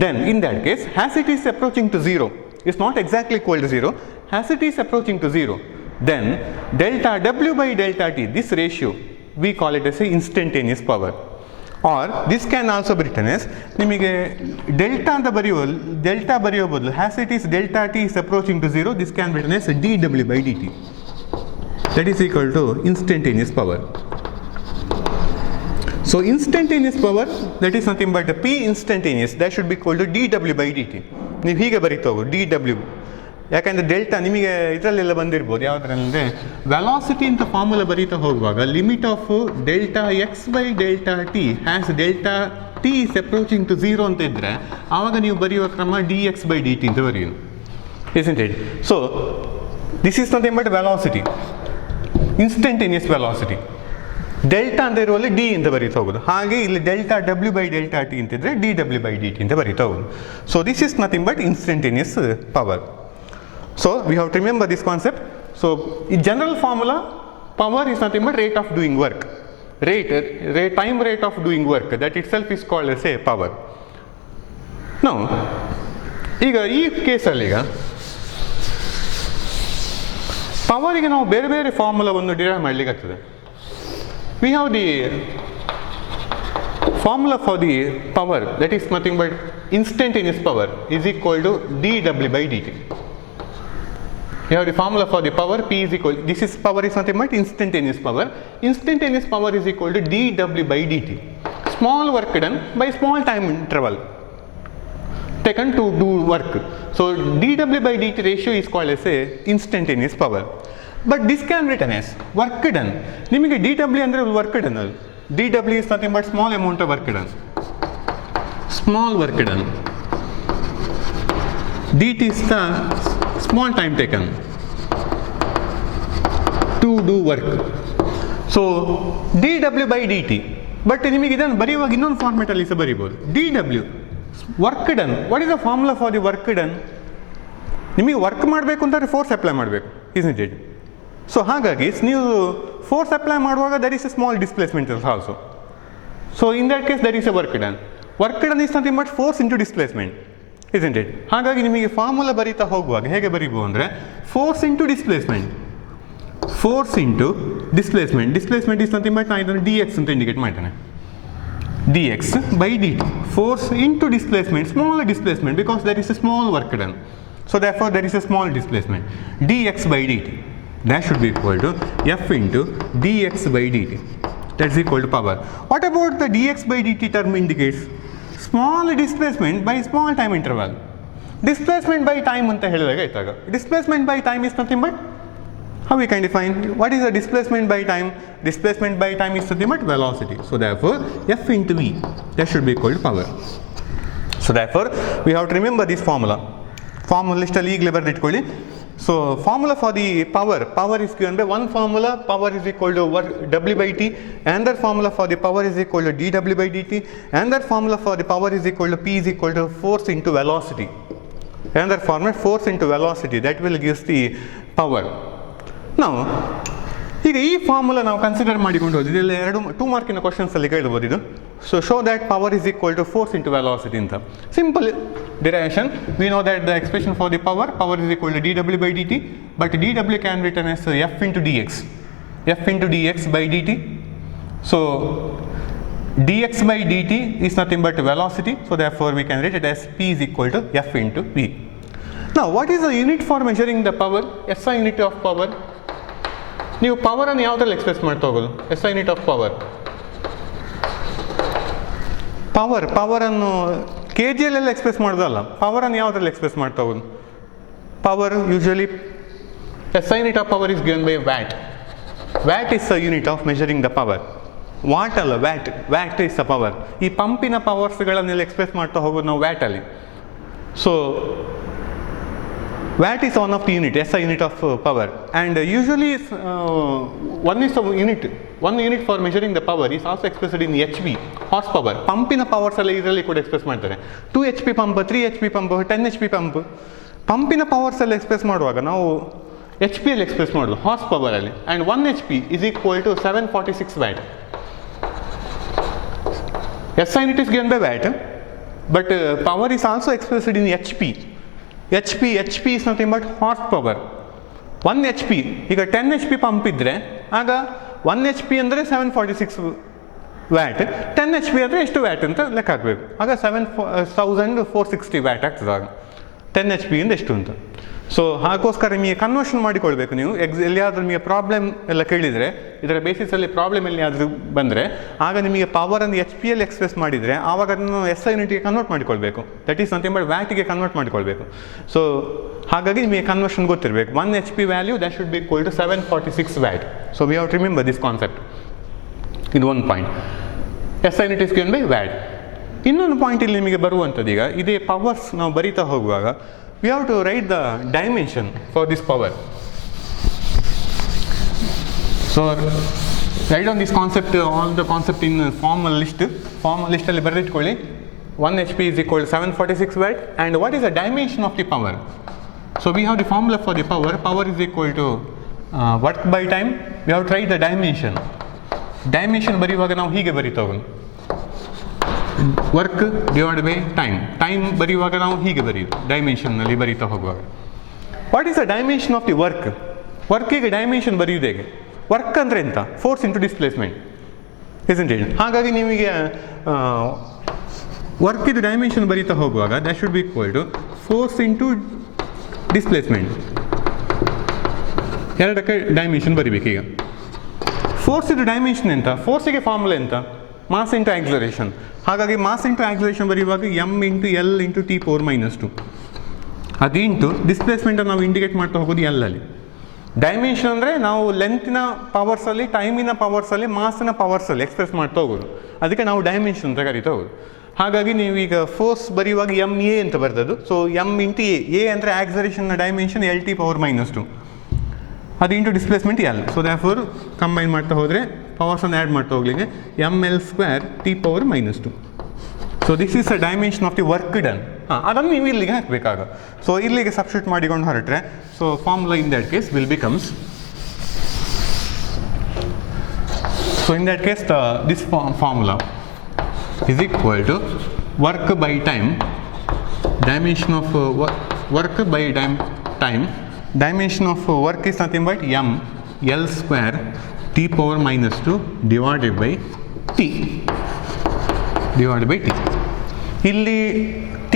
then in that case as it is approaching to 0, it's not exactly equal to 0, as it is approaching to 0, then delta W by delta T, this ratio we call it as a instantaneous power, or this can also be written as ನಿಮಗೆ delta ಅಂತ ಬರೆಯೋ ಬದಲು as it is delta T is approaching to 0, this can be written as dW by dt, that is equal to instantaneous power. So instantaneous power, that is nothing but P instantaneous, that should be equal to dW by dt. ನೀವು ಹೀಗೆ ಬರೀತಾ ಹೋಗು dW, ಯಾಕಂದರೆ delta ನಿಮಗೆ ಇದರಲ್ಲೆಲ್ಲ ಬಂದಿರ್ಬೋದು ಯಾವುದರಂದರೆ velocity ಅಂತ formula ಬರೀತಾ ಹೋಗುವಾಗ limit of delta x by delta t has delta t is approaching to 0 ಅಂತ ಇದ್ದರೆ ಆವಾಗ ನೀವು ಬರೆಯುವ ಕ್ರಮ dx by dt ಅಂತ ಬರೆಯೋದು, isn't it? So this is nothing but velocity, instantaneous velocity. Delta ಅಂತ ಇರುವಲ್ಲಿ ಡಿ ಅಂತ ಬರೀತಾ ಹೋಗೋದು, ಹಾಗೆ ಇಲ್ಲಿ delta W by delta T ಅಂತಿದ್ರೆ dW by dt ಅಂತ ಬರೀತಾ ಹೋಗೋದು. So this is nothing but instantaneous power. So we have to remember this concept. So in general formula, power is nothing but rate of doing work. Time rate of doing work, that itself is called as a power. Now, ಈಗ ಈ ಕೇಸಲ್ಲಿ ಈಗ ಪವರಿಗೆ ನಾವು ಬೇರೆ ಬೇರೆ ಫಾರ್ಮುಲಾವನ್ನು derive ಮಾಡಲಿಕ್ಕೆ ಆಗ್ತದೆ. We have the formula for the power, that is nothing but instantaneous power is equal to dW by dt. You have the formula for the power, P is equal, this is power is nothing but instantaneous power. Instantaneous power is equal to dW by dt. Small work done by small time interval taken to do work. So dW by dt ratio is called as a instantaneous power. But this can be written as work done. ನಿಮಗೆ dW ಅಂದರೆ work done ಅದು. dW is nothing but small amount of work done. Small work done. dt is the small time taken to do work. So dW by dt. But ನಿಮಗೆ ಇದನ್ನು ಬರೆಯುವಾಗ ಇನ್ನೊಂದು ಫಾರ್ಮೆಟಲ್ಲಿ ಸಹ ಬರೀಬೋದು. dW work done. What is the formula for the work done? ನಿಮಗೆ work ಮಾಡಬೇಕು ಅಂತಂದರೆ force apply ಮಾಡಬೇಕು, isn't it? So ಹಾಗಾಗಿ ನೀವು ಫೋರ್ಸ್ ಅಪ್ಲೈ ಮಾಡುವಾಗ there is a small displacement also. So in that case there is a work done. Work done is nothing but force into displacement, isn't it? ಹಾಗಾಗಿ ನಿಮಗೆ formula ಬರೀತಾ ಹೋಗುವಾಗ ಹೇಗೆ ಬರೀಬೋದು ಅಂದರೆ force into displacement, force into displacement. Displacement is nothing but ನಾನು ಇದನ್ನು dx ಅಂತ indicate ಮಾಡ್ತೇನೆ, dx by dt. Force into displacement, small displacement, because there is a small work done. So therefore there is a small displacement, dx by dt. That should be equal to F into dx by dt. That's equal to power. What about the dx by dt term indicates? Small displacement by small time interval. Displacement by time ಅಂತ ಹೇಳಿದಾಗ ಇದ್ದಾಗ displacement by time is nothing but, how we can define what is the displacement by time? Displacement by time is nothing but velocity. So therefore F into V, that should be equal to power. So therefore we have to remember this formula. Formula list ಅಲ್ಲಿ ಈಗಲೇ ಬರೆದಿಟ್ಕೊಳ್ಳಿ. So formula for the power is given by one formula, power is equal to W by T, and that formula for the power is equal to dW by dt, and that formula for the power is equal to P is equal to force into velocity. Another formula, force into velocity, that will give the power. Now ಈಗ ಈ formula ನಾವು consider ಮಾಡಿಕೊಂಡು ಹೋದ್ರೆ ಇದೆಲ್ಲ 2 ಮಾರ್ಕಿನ questions ಅಲ್ಲಿ ಕೇಳಬಹುದು ಇದು. So show that power is equal to force into velocity ಅಂತ simple derivation. We know that the expression for the power is equal to dW by dt, but dW can written as F into dx by dt. So dx by dt is nothing but velocity, so therefore we can write it as P is equal to F into V. Now what is the unit for measuring the power? SI unit of power. ನೀವು ಪವರನ್ನು ಯಾವುದ್ರಲ್ಲಿ express ಮಾಡ್ತಾ ಹೋಗೋದು? SI unit of power. ಪವರನ್ನು K ಜಿಯಲ್ಲೆಲ್ಲ express ಮಾಡೋದಲ್ಲ, ಪವರನ್ನು ಯಾವುದ್ರಲ್ಲಿ express ಮಾಡ್ತಾ ಹೋಗೋದು? Power usually SI unit of power is given by watt. Watt is the unit of measuring the power. Watt ಅಲ್ಲ, ವ್ಯಾಟ್ ಇಸ್ ದ ಪವರ್. ಈ ಪಂಪಿನ ಪವರ್ಸ್ಗಳನ್ನೆಲ್ಲ ಎಕ್ಸ್ಪ್ರೆಸ್ ಮಾಡ್ತಾ ಹೋಗೋದು ನಾವು ವ್ಯಾಟಲ್ಲಿ. So watt is one of the unit, SI unit of power, and usually one unit for measuring the power is also expressed in HP, horsepower. ಪಂಪಿನ powers ಅಲ್ಲಿ ಇದರಲ್ಲಿ ಕೂಡ ಎಕ್ಸ್ಪ್ರೆಸ್ ಮಾಡ್ತಾರೆ. 2 HP pump, 3 HP pump, 10 HP pump. ಪಂಪಿನ powers ಅಲ್ಲಿ express ಮಾಡುವಾಗ ನಾವು HP ಅಲ್ಲಿ ಎಕ್ಸ್ಪ್ರೆಸ್ ಮಾಡೋದು, ಹಾರ್ಸ್ ಪವರ್ ಅಲ್ಲಿ. And 1 HP is equal to 746 watt. SI unit is given by watt, but power is also expressed in HP. HP is nothing but horse power. 1 HP, ಈಗ 10 HP pump ಇದ್ದರೆ ಆಗ 1 HP ಅಂದರೆ 746 watt, 10 HP ಅಂದರೆ ಎಷ್ಟು watt ಅಂತ ಲೆಕ್ಕ ಹಾಕಬೇಕು. ಆಗ 7460 ವ್ಯಾಟ್ ಆಗ್ತದೆ ಆಗ 10 HP ಇಂದ ಎಷ್ಟು ಅಂತ. ಸೊ ಹಾಗೋಸ್ಕರ ನಿಮಗೆ ಕನ್ವರ್ಷನ್ ಮಾಡಿಕೊಳ್ಬೇಕು ನೀವು. ಎಲ್ಲಿಯಾದರೂ ನಿಮಗೆ ಪ್ರಾಬ್ಲಮ್ ಎಲ್ಲ ಕೇಳಿದರೆ, ಇದರ ಬೇಸಿಸಲ್ಲಿ ಪ್ರಾಬ್ಲಮ್ ಎಲ್ಲಿಯಾದರೂ ಬಂದರೆ ಆಗ ನಿಮಗೆ ಪವರನ್ನು HP ಯಲ್ಲಿ ಎಕ್ಸ್ಪ್ರೆಸ್ ಮಾಡಿದರೆ ಆವಾಗ ಅದನ್ನು SI ಯೂನಿಟ್ಗೆ ಕನ್ವರ್ಟ್ ಮಾಡಿಕೊಳ್ಬೇಕು. ದಟ್ ಈಸ್ ನಥಿಂಗ್ ಬಟ್ ವ್ಯಾಟಿಗೆ ಕನ್ವರ್ಟ್ ಮಾಡಿಕೊಳ್ಬೇಕು. ಸೊ ಹಾಗಾಗಿ ನಿಮಗೆ ಕನ್ವರ್ಷನ್ ಗೊತ್ತಿರಬೇಕು. 1 HP value that should be equal to 746 watt. So we have to remember this concept. ಇದು ಒಂದು point. SI unit is given by watt. ಇನ್ನೊಂದು ಪಾಯಿಂಟ್ ಇಲ್ಲಿ ನಿಮಗೆ ಬರುವಂಥದ್ದು, ಈಗ ಇದೇ ಪವರ್ಸ್ ನಾವು ಬರೀತಾ ಹೋಗುವಾಗ we have to write the dimension for this power. So write down this concept, all the concept in formal list ಅಲ್ಲಿ ಬರೆದಿಟ್ಕೊಳ್ಳಿ. 1 HP is equal to 746 watt. And what is the dimension of the power? So we have the formula for the power is equal to work by time. We have to write the dimension ಬರೆಯುವಾಗ ನಾವು ಹೀಗೆ ಬರೀತಾ ಹೋಗೋಣ, work divide by time ಬರೆಯುವಾಗ ನಾವು ಹೀಗೆ ಬರೆಯೋದು, ಡೈಮೆನ್ಷನ್ನಲ್ಲಿ ಬರೀತಾ ಹೋಗುವಾಗ. What is the dimension of the ವರ್ಕಿಗೆ ಡೈಮೆನ್ಷನ್ ಬರೆಯುವುದು ಹೇಗೆ? ವರ್ಕ್ ಅಂದರೆ ಎಂತ? Force into displacement, isn't it? ಹಾಗಾಗಿ ನಿಮಗೆ ವರ್ಕಿದು ಡೈಮೆನ್ಷನ್ ಬರೀತಾ ಹೋಗುವಾಗ that should be equal to force into displacement. ಎರಡಕ್ಕೆ ಡೈಮೆನ್ಷನ್ ಬರಿಬೇಕು. ಈಗ ಫೋರ್ಸ್ ಇದು ಡೈಮೆನ್ಷನ್ ಎಂತ? ಫೋರ್ಸಿಗೆ ಫಾರ್ಮುಲಾ ಎಂತ? Mass into acceleration. ಹಾಗಾಗಿ ಮಾಸ್ ಇಂಟು ಆಕ್ಸಲರೇಷನ್ ಬರೆಯುವಾಗ m into L into T power -2. ಅದು ಇಂಟು ಡಿಸ್ಪ್ಲೇಸ್ಮೆಂಟನ್ನು ನಾವು ಇಂಡಿಕೇಟ್ ಮಾಡ್ತಾ ಹೋಗೋದು ಎಲ್ ಅಲ್ಲಿ. ಡೈಮೆನ್ಷನ್ ಅಂದರೆ ನಾವು ಲೆಂತಿನ ಪವರ್ಸಲ್ಲಿ, ಟೈಮಿನ ಪವರ್ಸಲ್ಲಿ, ಮಾಸಿನ ಪವರ್ಸಲ್ಲಿ ಎಕ್ಸ್ಪ್ರೆಸ್ ಮಾಡ್ತಾ ಹೋಗೋದು. ಅದಕ್ಕೆ ನಾವು ಡೈಮೆನ್ಷನ್ ಅಂತ ಕರಿತಾ ಹೋಗೋದು. ಹಾಗಾಗಿ ನೀವು ಈಗ ಫೋರ್ಸ್ ಬರೆಯುವಾಗ MA ಅಂತ ಬರ್ತದ್ದು. ಸೊ m ಇಂಟು ಎ ಅಂದರೆ ಆಕ್ಸಲರೇಷನ್ನ ಡೈಮೆನ್ಷನ್ ಎಲ್ ಟಿ ಪವರ್ -2, ಅದು into displacement L. So therefore combine ಮಾಡ್ತಾ ಹೋದರೆ ಪವರ್ಸನ್ನು ಆ್ಯಡ್ ಮಾಡ್ತಾ ಹೋಗ್ಲಿಕ್ಕೆ ml² T power -2. So this is the dimension of the work done. ಅದನ್ನು ನೀವು ಇಲ್ಲಿಗೆ ಹಾಕಬೇಕಾಗ. ಸೊ ಇಲ್ಲಿಗೆ ಸಬ್ಸ್ಟಿಟ್ಯೂಟ್ ಮಾಡಿಕೊಂಡು ಹೊರಟ್ರೆ, so formula in that case will becomes, so in that case this formula is equal to work by time, dimension of work by time, dimension of work is nothing but ml² t power -2 divided by t. ಇಲ್ಲಿ t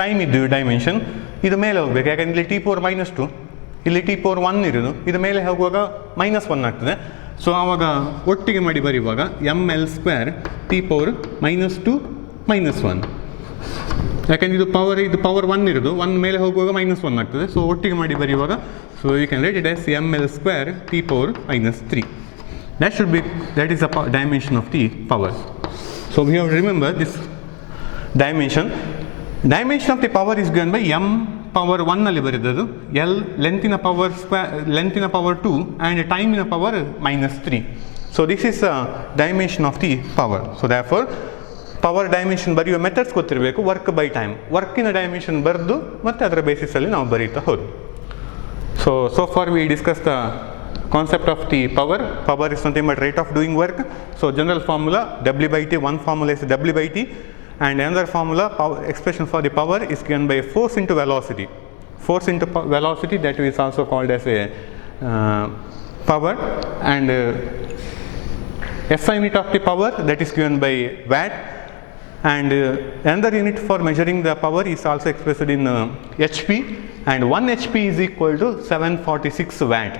time ಇದ್ದು dimension ಇದು ಮೇಲೆ ಹೋಗ್ಬೇಕು, ಯಾಕಂದ್ರೆ ಇಲ್ಲಿ t power -2, ಇಲ್ಲಿ t power 1 ಇರೋದು, ಇದು ಮೇಲೆ ಹೋಗುವಾಗ -1 ಆಗ್ತದೆ. ಸೊ ಆವಾಗ ಒಟ್ಟಿಗೆ ಮಾಡಿ ಬರೆಯುವಾಗ ml² t ಪವರ್ -2 -1, ಯಾಕಂದ್ರೆ ಇದು ಪವರ್ 1 ಇರೋದು, 1 ಮೇಲೆ ಹೋಗುವಾಗ -1 ಆಗ್ತದೆ. ಸೊ ಒಟ್ಟಿಗೆ ಮಾಡಿ ಬರೆಯುವಾಗ, so you can write it as ml² t power -3. that is the dimension of the power. So we have to remember this dimension. Dimension of the power is given by m power 1 ಅಲ್ಲಿ ಬರೆದದ್ದು, L ಲೆಂತಿನ power 2 and ಟೈಮಿನ power -3. So this is dimension of the power. So therefore power dimension ಬರೆಯುವ methods ಗೊತ್ತಿರಬೇಕು. Work by time, ವರ್ಕಿನ dimension ಬರೆದು ಮತ್ತು ಅದರ ಬೇಸಿಸಲ್ಲಿ ನಾವು ಬರೀತಾ ಹೋದು. So far we discuss the concept of the power is nothing but rate of doing work. So general formula W/T, one formula is W/T, and another formula expression for the power is given by force into velocity. Force into velocity, that is also called as a power, and SI unit of the power, that is given by watt, and another unit for measuring the power is also expressed in HP, and 1 HP is equal to 746 watt.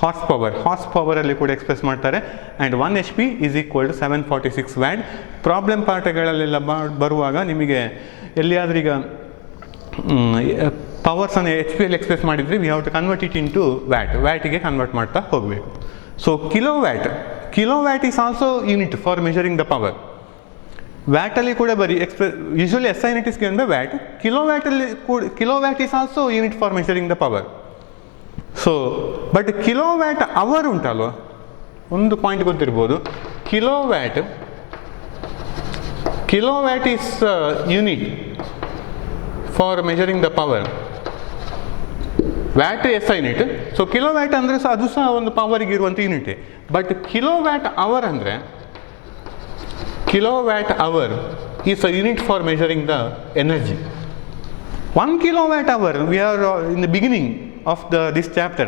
horsepower ಅಲ್ಲಿ ಕೂಡ express ಮಾಡ್ತಾರೆ, and 1 HP is equal to 746 watt. Problem ಪಾಠಗಳಲ್ಲೆಲ್ಲ ಬರುವಾಗ ನಿಮಗೆ ಎಲ್ಲಿಯಾದ್ರೂ ಈಗ ಪವರ್ಸನ್ನು H P ಅಲ್ಲಿ ಎಕ್ಸ್ಪ್ರೆಸ್ ಮಾಡಿದರೆ we have to convert it into ವ್ಯಾಟಿಗೆ ಕನ್ವರ್ಟ್ ಮಾಡ್ತಾ ಹೋಗಬೇಕು. So kilowatt is also unit for measuring the power. ವ್ಯಾಟಲ್ಲಿ ಕೂಡ ಬರೀ usually SI unit is given by watt. Kilowatt is also unit for measuring the power. So but kilowatt hour ಉಂಟಲ್ವ, ಒಂದು point ಗೊತ್ತಿರ್ಬೋದು, kilowatt is unit for measuring the power. Watt SI unit, so kilowatt ಅಂದರೆ ಸಹ ಅದು ಸಹ ಒಂದು ಪವರಿಗೆ ಇರುವಂಥ unit. But kilowatt hour ಅಂದರೆ kilowatt hour is a unit for measuring the energy. 1 kilowatt hour, we are in the beginning of this chapter,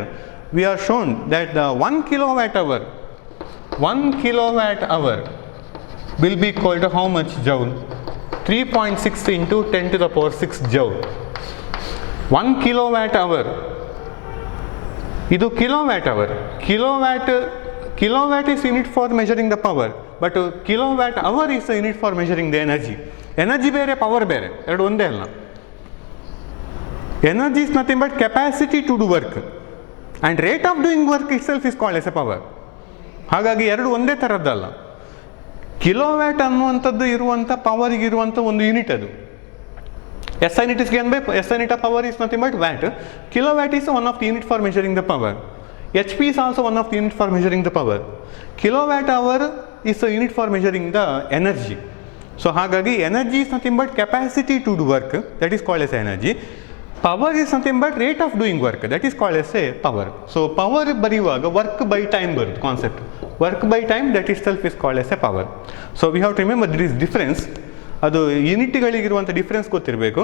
we are shown that the 1 kilowatt hour will be equal to how much joule? 3.6 into 10 to the power 6 joule. 1 kilowatt hour, idu kilowatt hour. Kilowatt is unit for measuring the power, but kilowatt hour is a unit for measuring the energy. Energy ಬೇರೆ, power ಬೇರೆ, ಎರಡು ಒಂದೇ ಅಲ್ಲ. Energy is nothing but capacity to do work, and rate of doing work itself is called as a power. ಹಾಗಾಗಿ ಎರಡು ಒಂದೇ ಥರದ್ದಲ್ಲ. Kilowatt ಅನ್ನುವಂಥದ್ದು ಇರುವಂಥ ಪವರಿಗೆ ಇರುವಂಥ ಒಂದು ಯೂನಿಟ್ ಅದು. SI unit is given by SI unit of power is nothing but watt. Kilowatt is one of the unit for measuring the power. HP is also one of the unit for measuring the power. Kilowatt hour is a unit for measuring the energy. So ಹಾಗಾಗಿ energy is nothing but capacity to do work, that is called as energy. Power is nothing but rate of doing work, that is called as a power. So power ಬರೆಯುವಾಗ work by time ಬರುತ್ತೆ concept. Work by time, that itself is called as a power. So we have to remember there is difference. ಅದು ಯೂನಿಟ್ಗಳಿಗಿರುವಂಥ difference ಗೊತ್ತಿರಬೇಕು.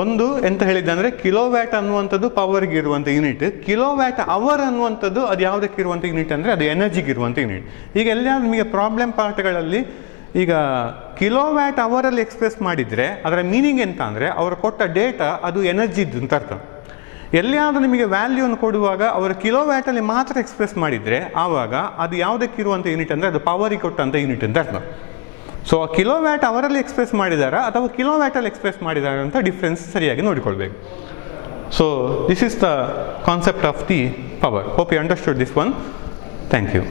ಒಂದು ಎಂತ ಹೇಳಿದ್ದೆ ಅಂದರೆ kilowatt ಅನ್ನುವಂಥದ್ದು ಪವರ್ಗೆ ಇರುವಂಥ ಯೂನಿಟ್, ಕಿಲೋವ್ಯಾಟ್ ಅವರ್ ಅನ್ನುವಂಥದ್ದು ಅದು ಯಾವುದಕ್ಕೆ ಇರುವಂಥ ಯೂನಿಟ್ ಅಂದರೆ ಅದು ಎನರ್ಜಿಗೆ ಇರುವಂಥ ಯೂನಿಟ್. ಈಗ ಎಲ್ಲ ನಿಮಗೆ ಪ್ರಾಬ್ಲಮ್ ಪಾರ್ಟ್ಗಳಲ್ಲಿ ಈಗ ಕಿಲೋವ್ಯಾಟ್ ಅವರಲ್ಲಿ ಎಕ್ಸ್ಪ್ರೆಸ್ ಮಾಡಿದರೆ ಅದರ ಮೀನಿಂಗ್ ಎಂತ ಅಂದರೆ ಅವರು ಕೊಟ್ಟ ಡೇಟಾ ಅದು ಎನರ್ಜಿದ್ದು ಅಂತ ಅರ್ಥ. ಎಲ್ಲಿಯಾದರೂ ನಿಮಗೆ ವ್ಯಾಲ್ಯೂವನ್ನು ಕೊಡುವಾಗ ಅವರು ಕಿಲೋವ್ಯಾಟಲ್ಲಿ ಮಾತ್ರ ಎಕ್ಸ್ಪ್ರೆಸ್ ಮಾಡಿದರೆ ಆವಾಗ ಅದು ಯಾವುದಕ್ಕೆ ಇರುವಂಥ ಯೂನಿಟ್ ಅಂದರೆ ಅದು ಪವರಿಗೆ ಕೊಟ್ಟಂಥ ಯೂನಿಟ್ ಅಂತ ಅರ್ಥ. ಸೊ ಕಿಲೋವ್ಯಾಟ್ ಅವರಲ್ಲಿ ಎಕ್ಸ್ಪ್ರೆಸ್ ಮಾಡಿದಾರಾ ಅಥವಾ ಕಿಲೋವ್ಯಾಟಲ್ಲಿ ಎಕ್ಸ್ಪ್ರೆಸ್ ಮಾಡಿದಾರಾ ಅಂತ ಡಿಫ್ರೆನ್ಸ್ ಸರಿಯಾಗಿ ನೋಡಿಕೊಳ್ಬೇಕು. So this is the concept of the power. Hope you understood this one. Thank you.